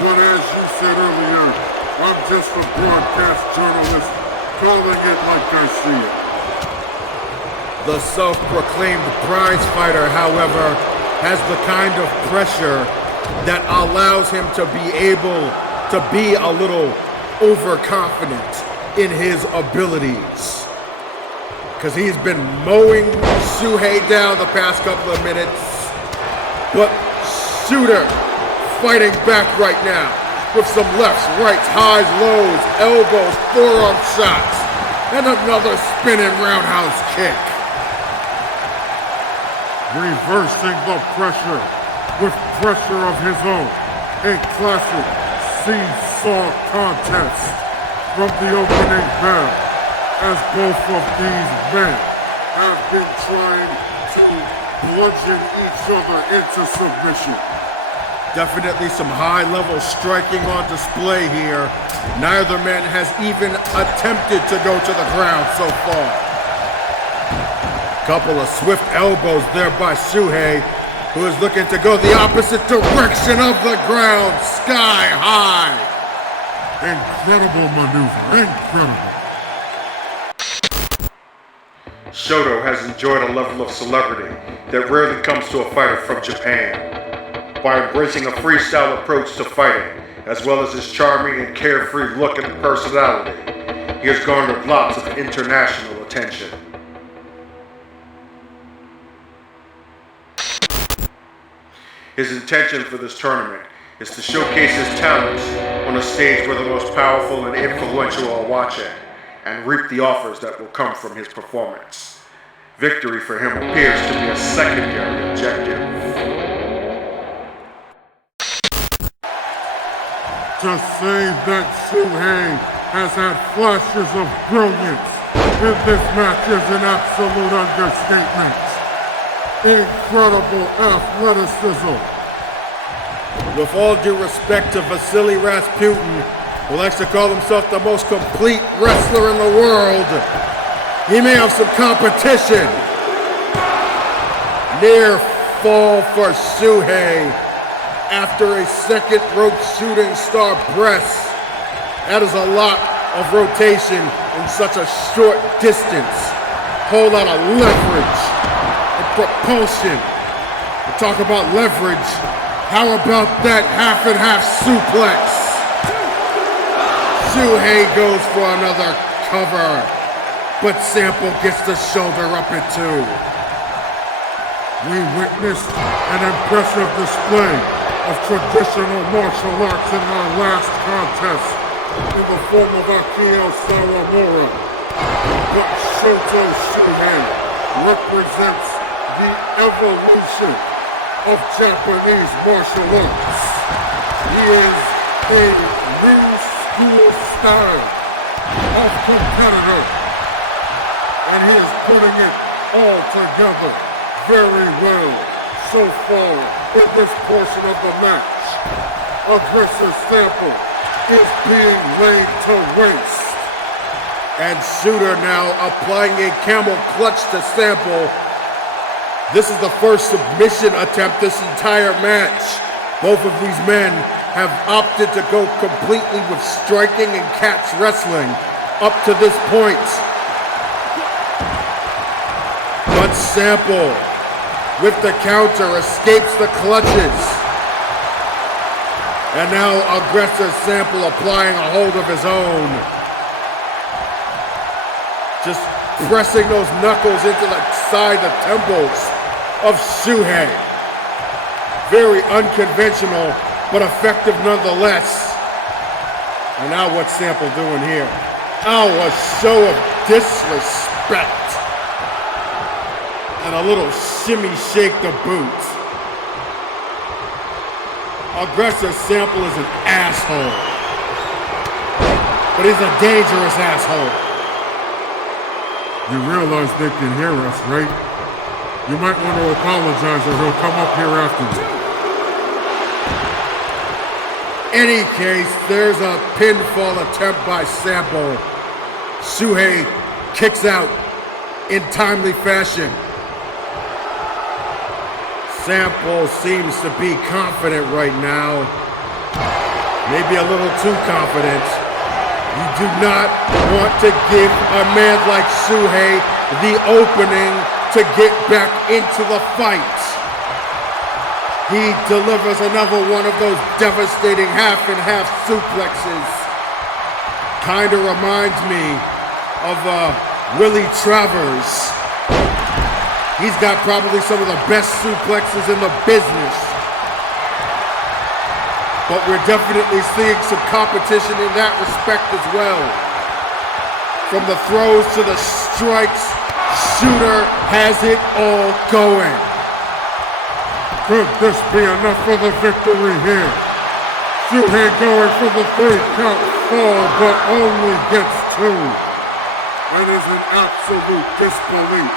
But as you said earlier, I'm just a broadcast journalist calling it like I see it. The self-proclaimed prize fighter, however, has the kind of pressure that allows him to be able to be a little overconfident in his abilities. Because he's been mowing Shuhei down the past couple of minutes. But Shooter fighting back right now with some lefts, rights, highs, lows, elbows, forearm shots, and another spinning roundhouse kick. Reversing the pressure with pressure of his own. A classic seesaw contest from the opening bell, as both of these men have been trying to bludgeon each other into submission. Definitely some high-level striking on display here. Neither man has even attempted to go to the ground so far. Couple of swift elbows there by Shuhei, who is looking to go the opposite direction of the ground, sky high. Incredible maneuver, incredible. Shoto has enjoyed a level of celebrity that rarely comes to a fighter from Japan. By embracing a freestyle approach to fighting, as well as his charming and carefree look and personality, he has garnered lots of international attention. His intention for this tournament is to showcase his talents on a stage where the most powerful and influential are watching, and reap the offers that will come from his performance. Victory for him appears to be a secondary objective. To say that Shuhei has had flashes of brilliance in this match is an absolute understatement. Incredible athleticism. With all due respect to Vasily Rasputin, who likes to call himself the most complete wrestler in the world, he may have some competition. Near fall for Shuhei after a second rope shooting star press. That is a lot of rotation in such a short distance. Whole lot of leverage and propulsion. We talk about leverage. How about that half and half suplex? Shuhei goes for another cover, but Sample gets the shoulder up at two. We witnessed an impressive display of traditional martial arts in our last contest in the form of Akio Sawamura. But Shoto Shuhei represents the evolution of Japanese martial arts. He is a new school style of competitor, and he is putting it all together very well so far in this portion of the match. Aggressor Sample is being laid to waste. And Shooter now applying a camel clutch to Sample. This is the first submission attempt this entire match. Both of these men have opted to go completely with striking and catch wrestling up to this point. But Sample, with the counter, escapes the clutches. And now Aggressor Sample applying a hold of his own. Just pressing those knuckles into the side, the temples of Shuhei. Very unconventional, but effective nonetheless. And now what's Sample doing here? Oh, a show of disrespect. And a little shimmy shake to boot. Aggressor Sample is an asshole. But he's a dangerous asshole. You realize they can hear us, right? You might want to apologize or he'll come up here after you. Any case, there's a pinfall attempt by Sample. Shuhei kicks out in timely fashion. Sample seems to be confident right now. Maybe a little too confident. You do not want to give a man like Shuhei the opening to get back into the fight. He delivers another one of those devastating half-and-half suplexes. Kinda reminds me of Willie Travers. He's got probably some of the best suplexes in the business. But we're definitely seeing some competition in that respect as well. From the throws to the strikes, Shooter has it all going. Could this be enough for the victory here? Shuhei going for the 3-count fall, but only gets 2. That is an absolute disbelief.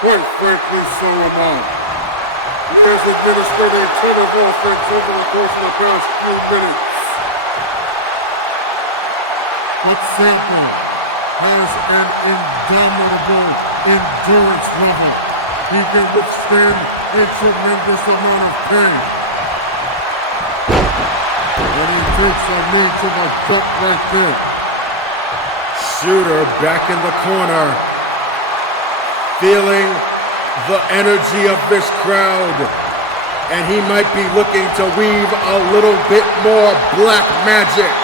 Quite frankly, so am I. He has administered a ton of offense over the course of the past few minutes. But Sample has an indomitable endurance level. He can withstand a tremendous amount of pain. And he takes a knee to the gut right there. Shooter back in the corner, feeling the energy of this crowd. And he might be looking to weave a little bit more black magic.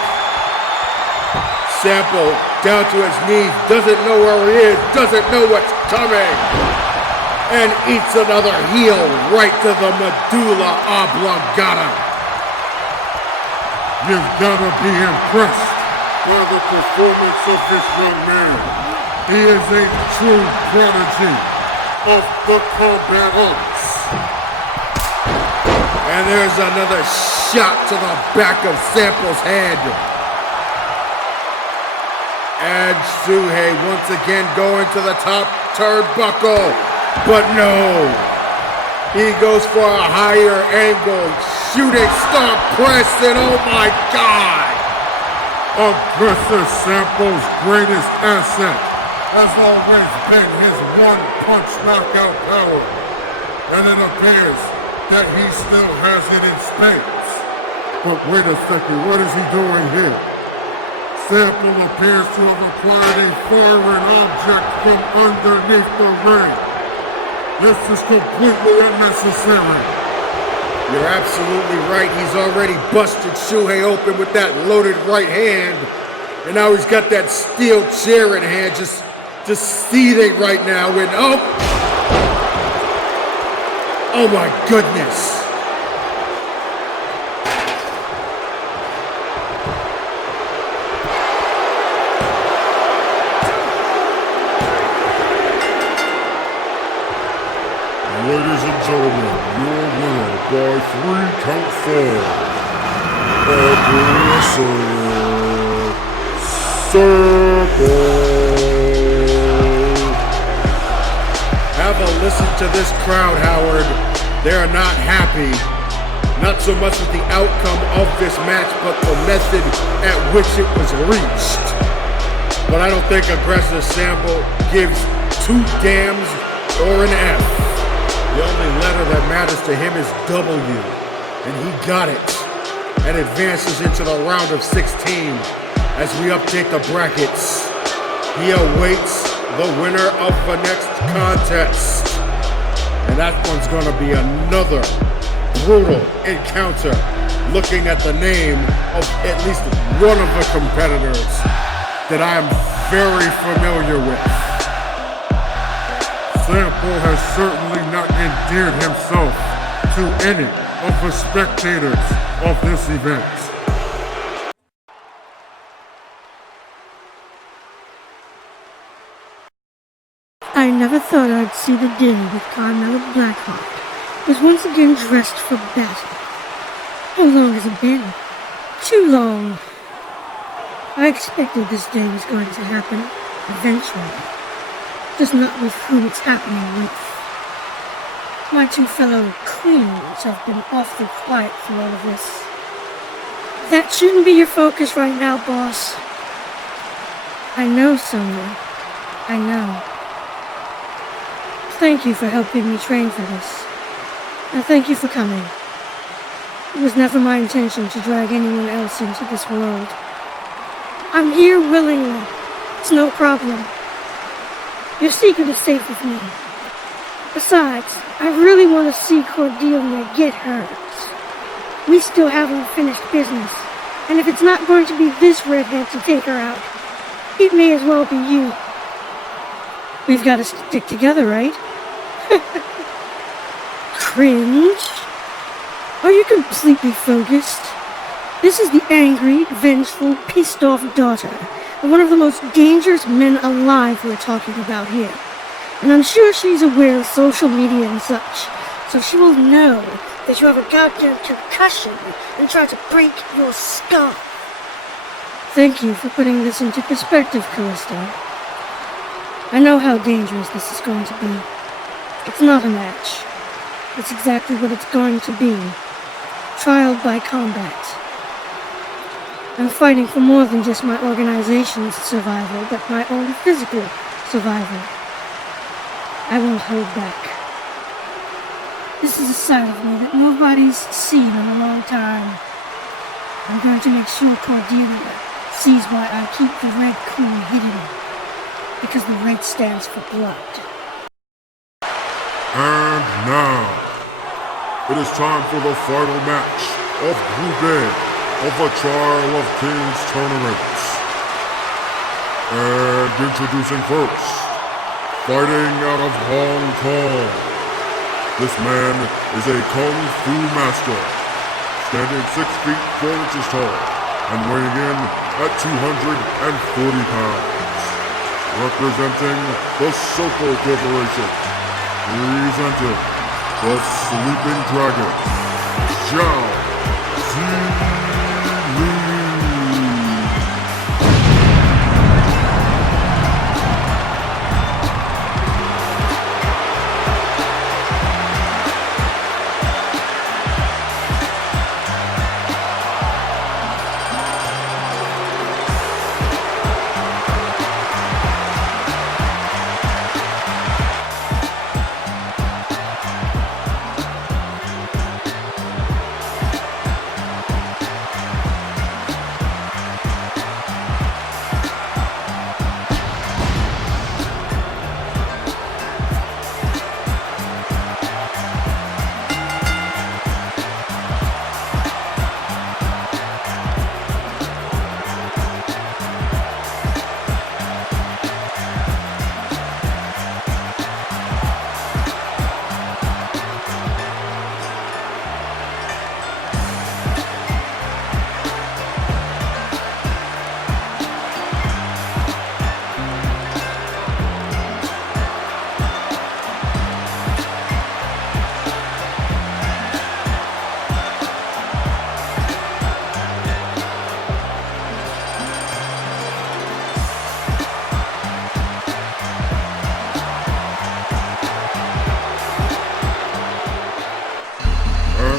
Sample down to his knees, doesn't know where he is, doesn't know what's coming. And eats another heel right to the medulla oblongata. You've got to be impressed by the performance of this young man. He is a true prodigy of the combat arts. And there's another shot to the back of Sample's head. And Shuhei once again going to the top turnbuckle. But no, he goes for a higher angle, shooting star press, and oh my God! Aggressor Sample's greatest asset has always been his one-punch knockout power, and it appears that he still has it in spades. But wait a second, what is he doing here? Sample appears to have applied a foreign object from underneath the ring. This is completely unnecessary. You're absolutely right. He's already busted Shuhei open with that loaded right hand. And now he's got that steel chair in hand, just seething right now. And oh my goodness. Ladies and gentlemen, your winner by 3-count fall, Aggressor Sample. Have a listen to this crowd, Howard. They are not happy. Not so much with the outcome of this match, but the method at which it was reached. But I don't think Aggressor Sample gives 2 dams or an F. The only letter that matters to him is W, and he got it, and advances into the round of 16 as we update the brackets. He awaits the winner of the next contest, and that one's gonna be another brutal encounter looking at the name of at least one of the competitors that I am very familiar with. Sample has certainly not endeared himself to any of the spectators of this event. I never thought I'd see the day that Carmela Blackheart was once again dressed for battle. How long has it been? Too long. I expected this day was going to happen eventually, just not with who it's happening with. My two fellow queens have been awfully quiet through all of this. That shouldn't be your focus right now, boss. I know, Sonia. I know. Thank you for helping me train for this. And thank you for coming. It was never my intention to drag anyone else into this world. I'm here willingly. It's no problem. Your secret is safe with me. Besides, I really want to see Cordelia get hers. We still haven't finished business, and if it's not going to be this redhead to take her out, it may as well be you. We've got to stick together, right? Cringe? Are you completely focused? This is the angry, vengeful, pissed-off daughter of one of the most dangerous men alive we're talking about here. And I'm sure she's aware of social media and such, so she will know that you have a goddamn concussion and try to break your skull. Thank you for putting this into perspective, Callisto. I know how dangerous this is going to be. It's not a match. It's exactly what it's going to be. Trial by combat. I'm fighting for more than just my organization's survival, but my own physical survival. I won't hold back. This is a side of me that nobody's seen in a long time. I'm going to make sure Cordelia sees why I keep the red queen hidden. Because the red stands for blood. And now, it is time for the final match of Group A of the Trial of Kings tournament. And introducing first, fighting out of Hong Kong. This man is a Kung Fu master, standing 6 feet 4 inches tall and weighing in at 240 pounds. Representing the Shoto Corporation, presenting the Sleeping Dragon, Jiao-Zhi Li.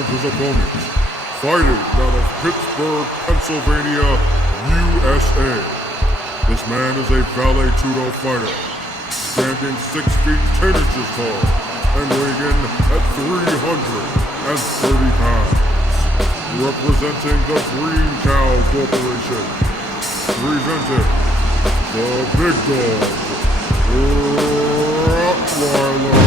His opponent, fighting out of Pittsburgh, Pennsylvania, USA. This man is a Vale Tudo fighter, standing 6 feet 10 inches tall and weighing in at 330 pounds. Representing the Green Cow Corporation, presenting the Big Dog, Rottwyler.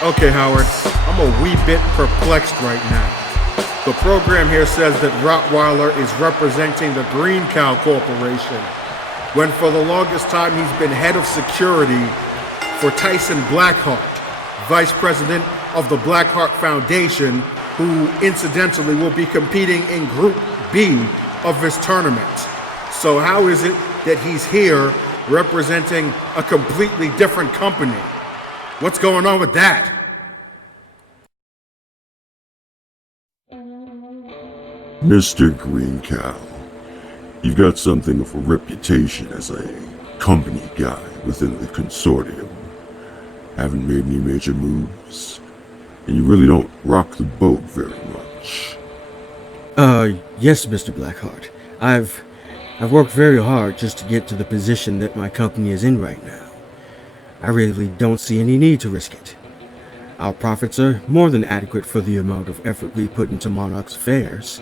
Okay, Howard, I'm a wee bit perplexed right now. The program here says that Rottwyler is representing the Green Cow Corporation, when for the longest time he's been head of security for Tyson Blackheart, vice president of the Blackheart Foundation, who incidentally will be competing in Group B of this tournament. So how is it that he's here representing a completely different company? What's going on with that? Mr. Green Cow, you've got something of a reputation as a company guy within the consortium. Haven't made any major moves, and you really don't rock the boat very much. Yes, Mr. Blackheart. I've worked very hard just to get to the position that my company is in right now. I really don't see any need to risk it. Our profits are more than adequate for the amount of effort we put into Monarch's affairs.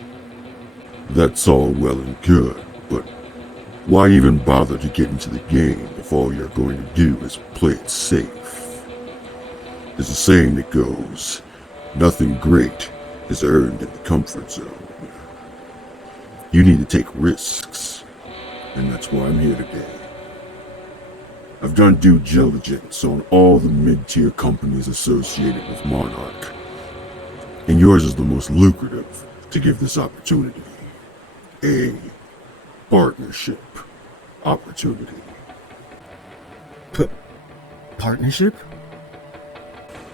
That's all well and good, but why even bother to get into the game if all you're going to do is play it safe? There's a saying that goes, nothing great is earned in the comfort zone. You need to take risks, and that's why I'm here today. I've done due diligence on all the mid-tier companies associated with Monarch, and yours is the most lucrative to give this opportunity. A partnership opportunity. Partnership?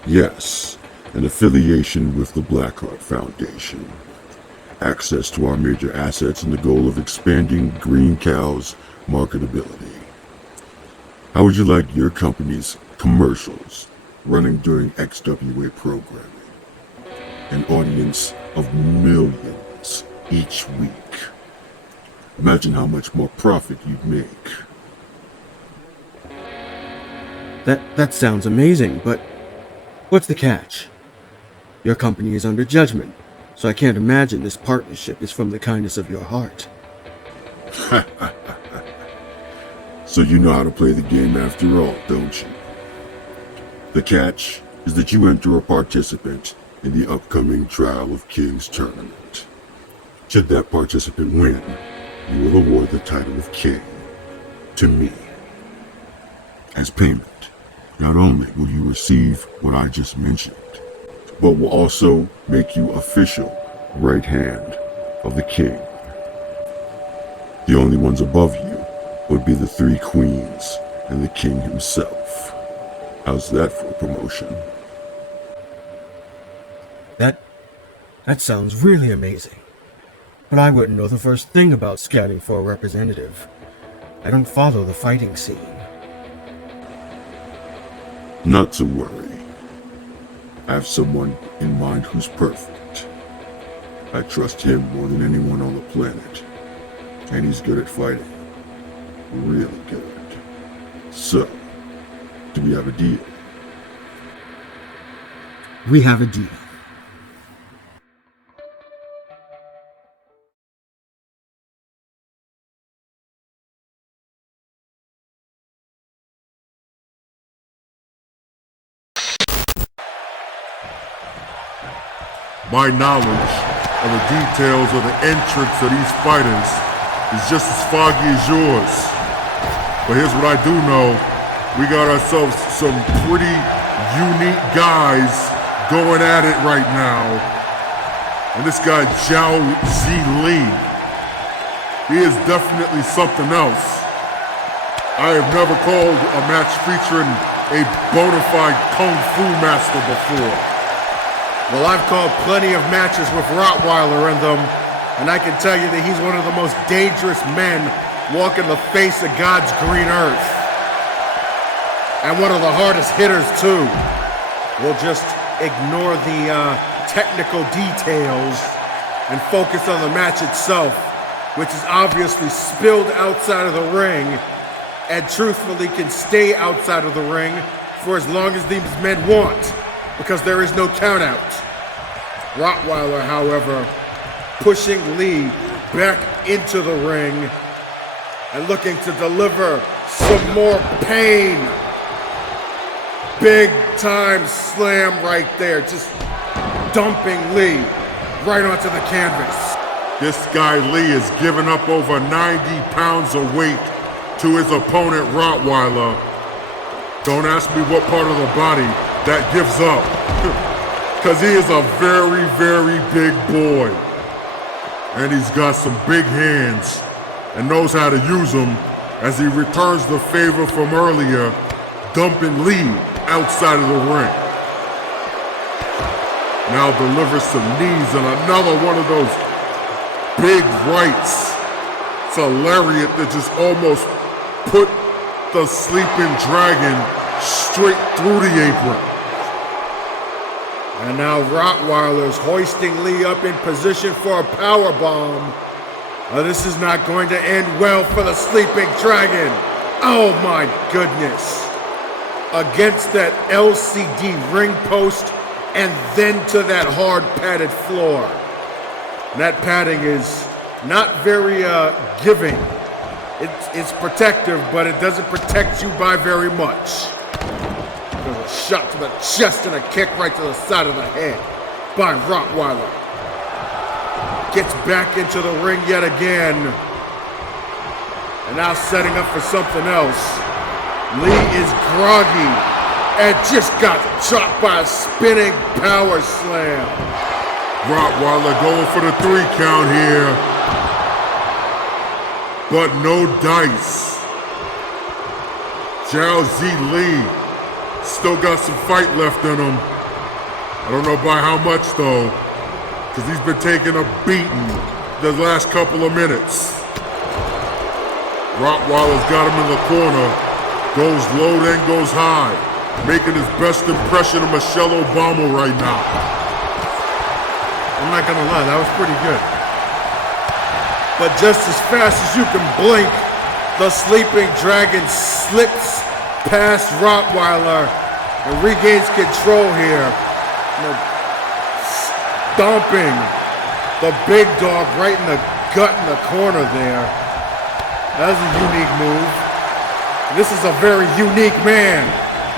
Yes, an affiliation with the Blackheart Foundation. Access to our major assets and the goal of expanding Green Cow's marketability. How would you like your company's commercials running during XWA programming? An audience of millions each week. Imagine how much more profit you'd make. That sounds amazing, but what's the catch? Your company is under judgment, so I can't imagine this partnership is from the kindness of your heart. So you know how to play the game after all, don't you? The catch is that you enter a participant in the upcoming Trial of Kings tournament. Should that participant win, you will award the title of King to me. As payment, not only will you receive what I just mentioned, but will also make you official right hand of the king. The only ones above you would be the 3 queens and the king himself. How's that for a promotion? That sounds really amazing. But I wouldn't know the first thing about scouting for a representative. I don't follow the fighting scene. Not to worry. I have someone in mind who's perfect. I trust him more than anyone on the planet. And he's good at fighting. Really good. So, do we have a deal? We have a deal. My knowledge of the details of the entrance of these fighters is just as foggy as yours. But here's what I do know. We got ourselves some pretty unique guys going at it right now. And this guy, Jiao-Zhi Li, he is definitely something else. I have never called a match featuring a bona fide kung fu master before. Well, I've called plenty of matches with Rottwyler in them, and I can tell you that he's one of the most dangerous men walking the face of God's green earth. And one of the hardest hitters, too. We'll just ignore the technical details and focus on the match itself, which is obviously spilled outside of the ring, and truthfully can stay outside of the ring for as long as these men want, because there is no countout. Rottwyler, however, pushing Li back into the ring and looking to deliver some more pain. big time slam right there, just dumping Li right onto the canvas. This guy Li has given up over 90 pounds of weight to his opponent Rottwyler. Don't ask me what part of the body that gives up, because he is a very, very big boy. And he's got some big hands and knows how to use them as he returns the favor from earlier, dumping Li outside of the ring. Now delivers some knees and another one of those big rights. It's a lariat that just almost put the sleeping dragon straight through the apron. And now Rottweiler's hoisting Li up in position for a powerbomb. This is not going to end well for the sleeping dragon. Oh my goodness. Against that LCD ring post and then to that hard padded floor. And that padding is not very giving. It's protective, but it doesn't protect you by very much. There's a shot to the chest and a kick right to the side of the head by Rottwyler. Gets back into the ring yet again. And now setting up for something else. Li is groggy and just got chopped by a spinning power slam. Rottwyler going for the 3 count here. But no dice. Jiao-Zhi Li still got some fight left in him. I don't know by how much though, because he's been taking a beating the last couple of minutes. Rottweiler's got him in the corner, goes low then goes high, making his best impression of Michelle Obama right now. I'm not gonna lie, that was pretty good. But just as fast as you can blink, the sleeping dragon slips past Rottwyler and regains control here. Stomping the big dog right in the gut in the corner there. That was a unique move. This is a very unique man.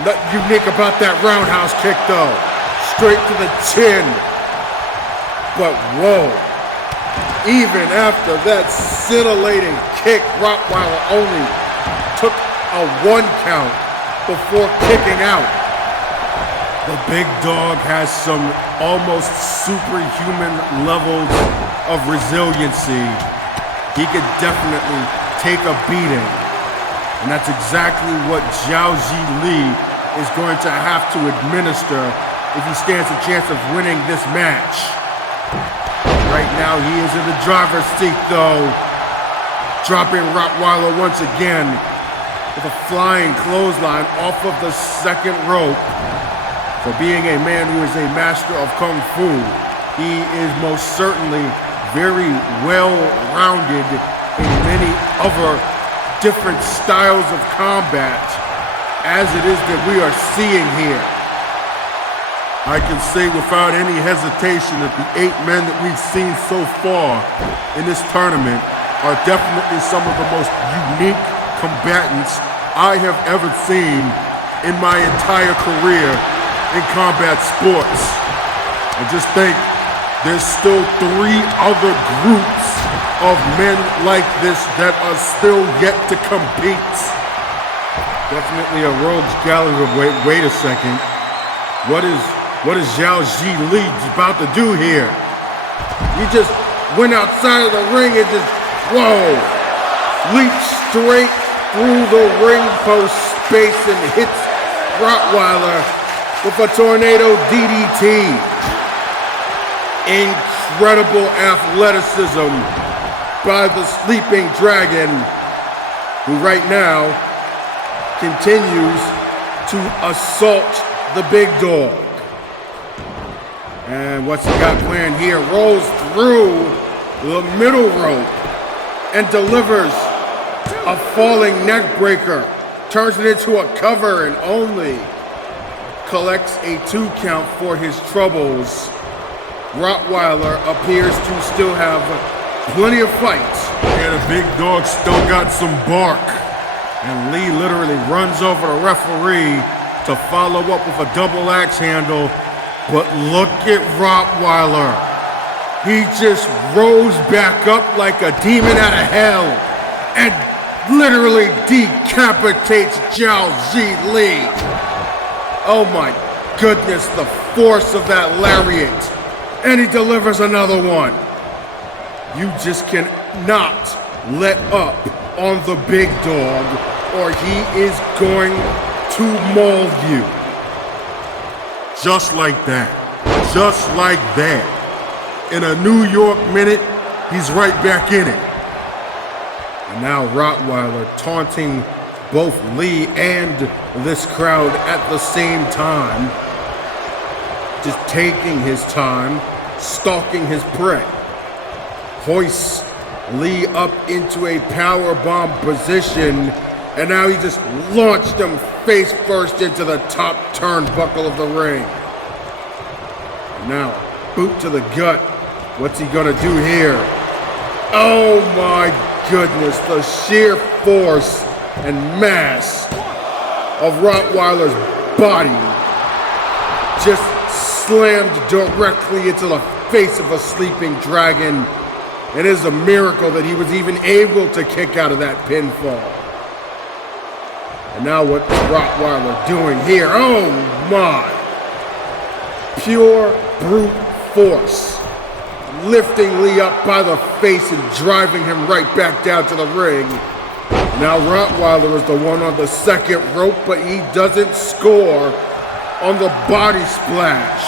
Nothing unique about that roundhouse kick though. Straight to the chin. But whoa. Even after that scintillating kick, Rottwyler only took a 1 count before kicking out. The big dog has some almost superhuman levels of resiliency. He could definitely take a beating. And that's exactly what Jiao-Zhi Li is going to have to administer if he stands a chance of winning this match. Right now, he is in the driver's seat, though. Dropping Rottwyler once again with a flying clothesline off of the second rope. For being a man who is a master of Kung Fu, he is most certainly very well-rounded in many other different styles of combat, as it is that we are seeing here. I can say without any hesitation that the 8 men that we've seen so far in this tournament are definitely some of the most unique combatants I have ever seen in my entire career in combat sports. And just think, there's still 3 other groups of men like this that are still yet to compete. Definitely a rogues gallery of wait a second. What is Jiao-Zhi Li about to do here? He just went outside of the ring and just, whoa, leaped straight through the ring post space and hits Rottwyler with a tornado DDT. Incredible athleticism by the sleeping dragon, who right now continues to assault the big dog. And what's he got planned here? Rolls through the middle rope and delivers a falling neck breaker. Turns it into a cover and only collects a 2 count for his troubles. Rottwyler appears to still have plenty of fights. And the big dog still got some bark. And Li literally runs over the referee to follow up with a double axe handle, but look at Rottwyler. He just rose back up like a demon out of hell and literally decapitates Jiao-Zhi Li. Oh my goodness, the force of that lariat. And he delivers another one. You just cannot let up on the big dog or he is going to maul you. Just like that. Just like that. In a New York minute, he's right back in it. And now Rottwyler taunting both Lee and this crowd at the same time. Just taking his time, stalking his prey. Hoists Lee up into a powerbomb position, and now he just launched him face first into the top turnbuckle of the ring. And now, boot to the gut. What's he gonna do here? Oh my goodness, the sheer force and mass of Rottwyler's body just slammed directly into the face of a sleeping dragon. It is a miracle that he was even able to kick out of that pinfall. And now what's Rottwyler doing here? Oh my! Pure brute force. Lifting Lee up by the face and driving him right back down to the ring. Now Rottwyler is the one on the second rope, but he doesn't score on the body splash.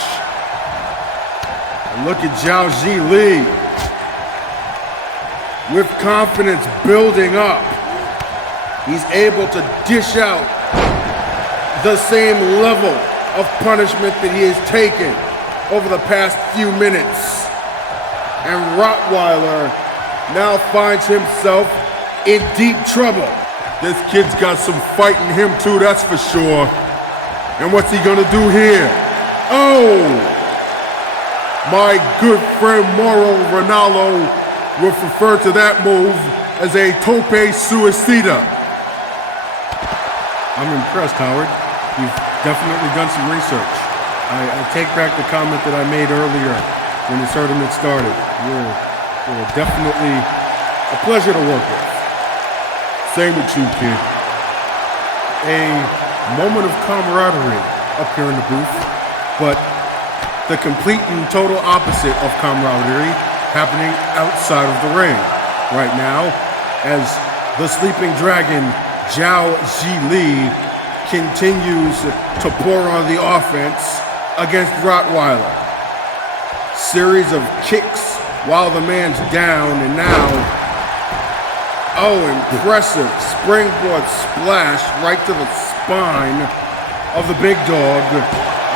And look at Jiao-Zhi Li. With confidence building up, he's able to dish out the same level of punishment that he has taken over the past few minutes. And Rottwyler now finds himself in deep trouble. This kid's got some fight in him too, that's for sure. And what's he gonna do here? Oh! My good friend Mauro Ronaldo would refer to that move as a tope suicida. I'm impressed, Howard. You've definitely done some research. I take back the comment that I made earlier when this tournament started. You're definitely a pleasure to work with. Same with you, kid. A moment of camaraderie up here in the booth, but the complete and total opposite of camaraderie happening outside of the ring right now as the sleeping dragon Jiao-Zhi Li continues to pour on the offense against Rottwyler. Series of kicks while the man's down, and now, oh, impressive springboard splash right to the spine of the big dog,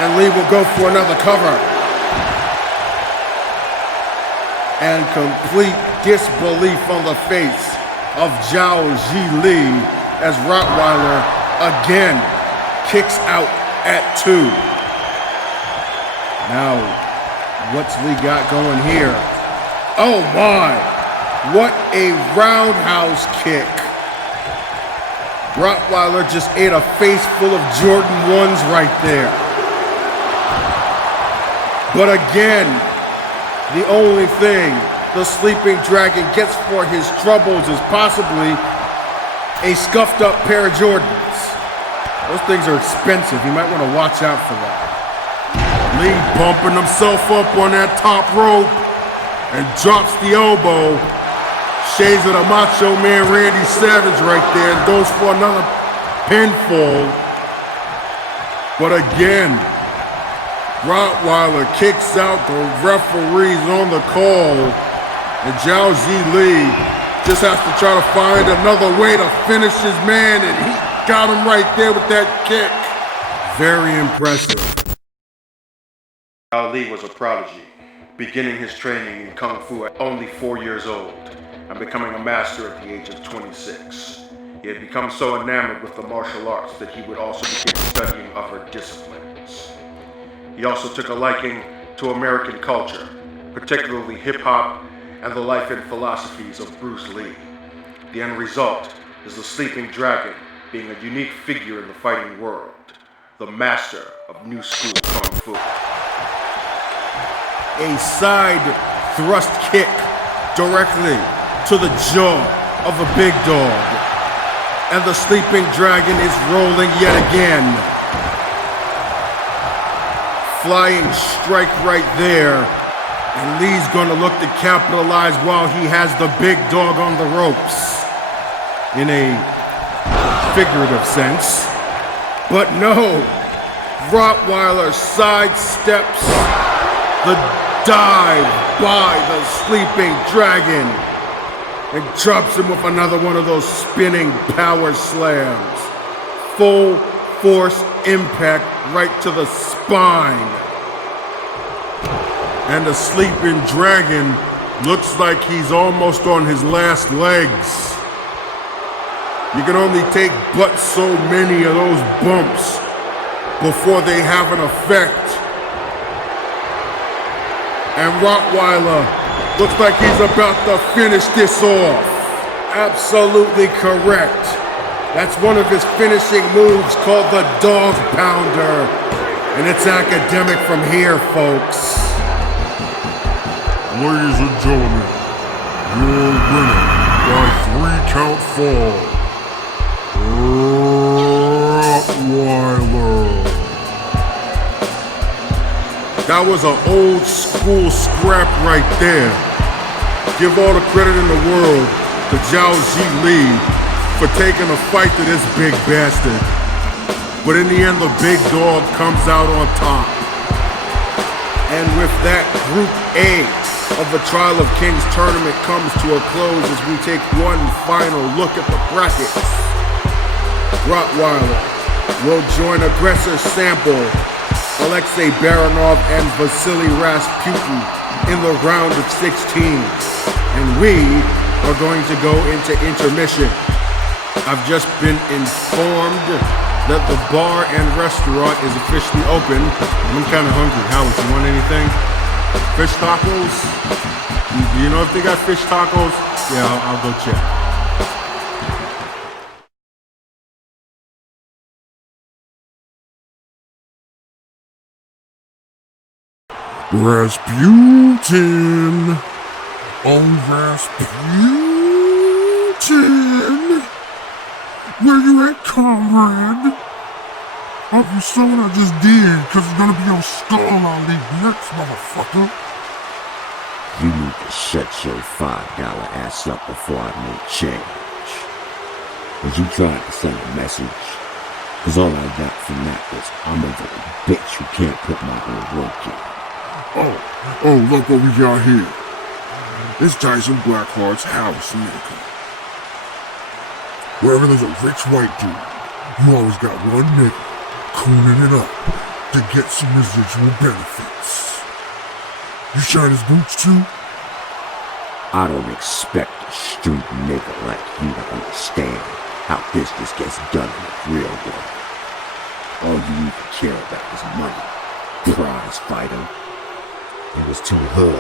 and Lee will go for another cover. And complete disbelief on the face of Jiao-Zhi Li as Rottwyler again kicks out at 2. Now, what's Lee got going here? Oh my! What a roundhouse kick. Rottwyler just ate a face full of Jordan 1s right there. But again, the only thing the sleeping dragon gets for his troubles is possibly a scuffed up pair of Jordans. Those things are expensive. You might want to watch out for that. Lee bumping himself up on that top rope and drops the elbow. Shades of the Macho Man Randy Savage right there and goes for another pinfall. But again, Rottwyler kicks out, the referee's on the call, and Jiao-Zhi Li just has to try to find another way to finish his man, and he got him right there with that kick. Very impressive. Ali was a prodigy, beginning his training in Kung Fu at only 4 years old, and becoming a master at the age of 26. He had become so enamored with the martial arts that he would also begin studying other disciplines. He also took a liking to American culture, particularly hip-hop and the life and philosophies of Bruce Lee. The end result is the sleeping dragon being a unique figure in the fighting world, the master of new school kung fu. A side thrust kick directly to the jaw of the big dog. And the sleeping dragon is rolling yet again. Flying strike right there. And Lee's gonna look to capitalize while he has the big dog on the ropes. In a figurative sense. But no, Rottwyler sidesteps the dive by the sleeping dragon and drops him with another one of those spinning power slams. Full force impact right to the spine. And the sleeping dragon looks like he's almost on his last legs. You can only take but so many of those bumps before they have an effect. And Rottwyler looks like he's about to finish this off. Absolutely correct. That's one of his finishing moves called the Dog Pounder. And it's academic from here, folks. Ladies and gentlemen, your winner by 3-count fall. Rottwyler. That was an old school scrap right there. Give all the credit in the world to Jiao-Zhi Li for taking a fight to this big bastard. But in the end, the big dog comes out on top. And with that, Group A of the Trial of Kings tournament comes to a close as we take one final look at the brackets. Rottwyler will join Aggressor Sample, Alexei Baranov, and Vasily Rasputin in the round of 16. And we are going to go into intermission. I've just been informed that the bar and restaurant is officially open. I'm kind of hungry. Howard, you want anything? Fish tacos? Do you know if they got fish tacos? Yeah, I'll go check. Rasputin! Oh, Rasputin! Where you at, comrade? I'll be so what I just did, cause it's gonna be your skull I'll leave next, motherfucker. You need to shut your $5 ass up before I make change. Was you trying to send a message? Cause all I got from that was, I'm over a bitch who can't put my own work in. Oh, look what we got here. It's Tyson Blackheart's house, nigga. Wherever there's a rich white dude, you always got one nigga cooning it up to get some residual benefits. You shine his boots too? I don't expect a street nigga like you to understand how business gets done in the real world. All you even care about is money, prize fighter. You was too hood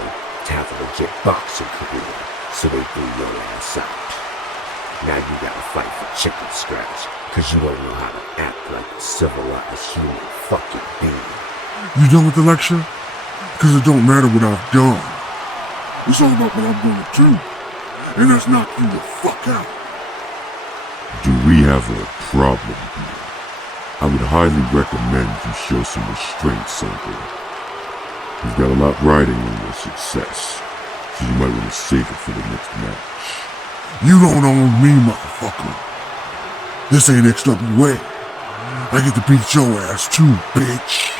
to have a legit boxing career, so they threw your ass out. Now you gotta fight for chicken scratch, cause you don't know how to act like a civilized human fucking being. You done with the lecture? Cause it don't matter what I've done. It's all about what I'm gonna do. And that's knock you the fuck out. Do we have a problem here? I would highly recommend you show some restraint, Sanko. You've got a lot riding on your success, so you might want to save it for the next match. You don't own me, motherfucker. This ain't XWA. I get to beat your ass too, bitch.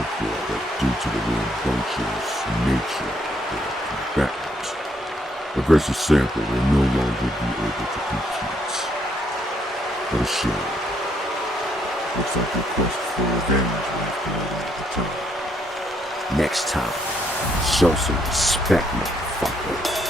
therefore that due to the rambunctious nature of their combatant, Aggressor Sample will no longer be able to compete. What a shame. Looks like your quest for revenge will have to wait another time. Next time, show some respect, motherfucker.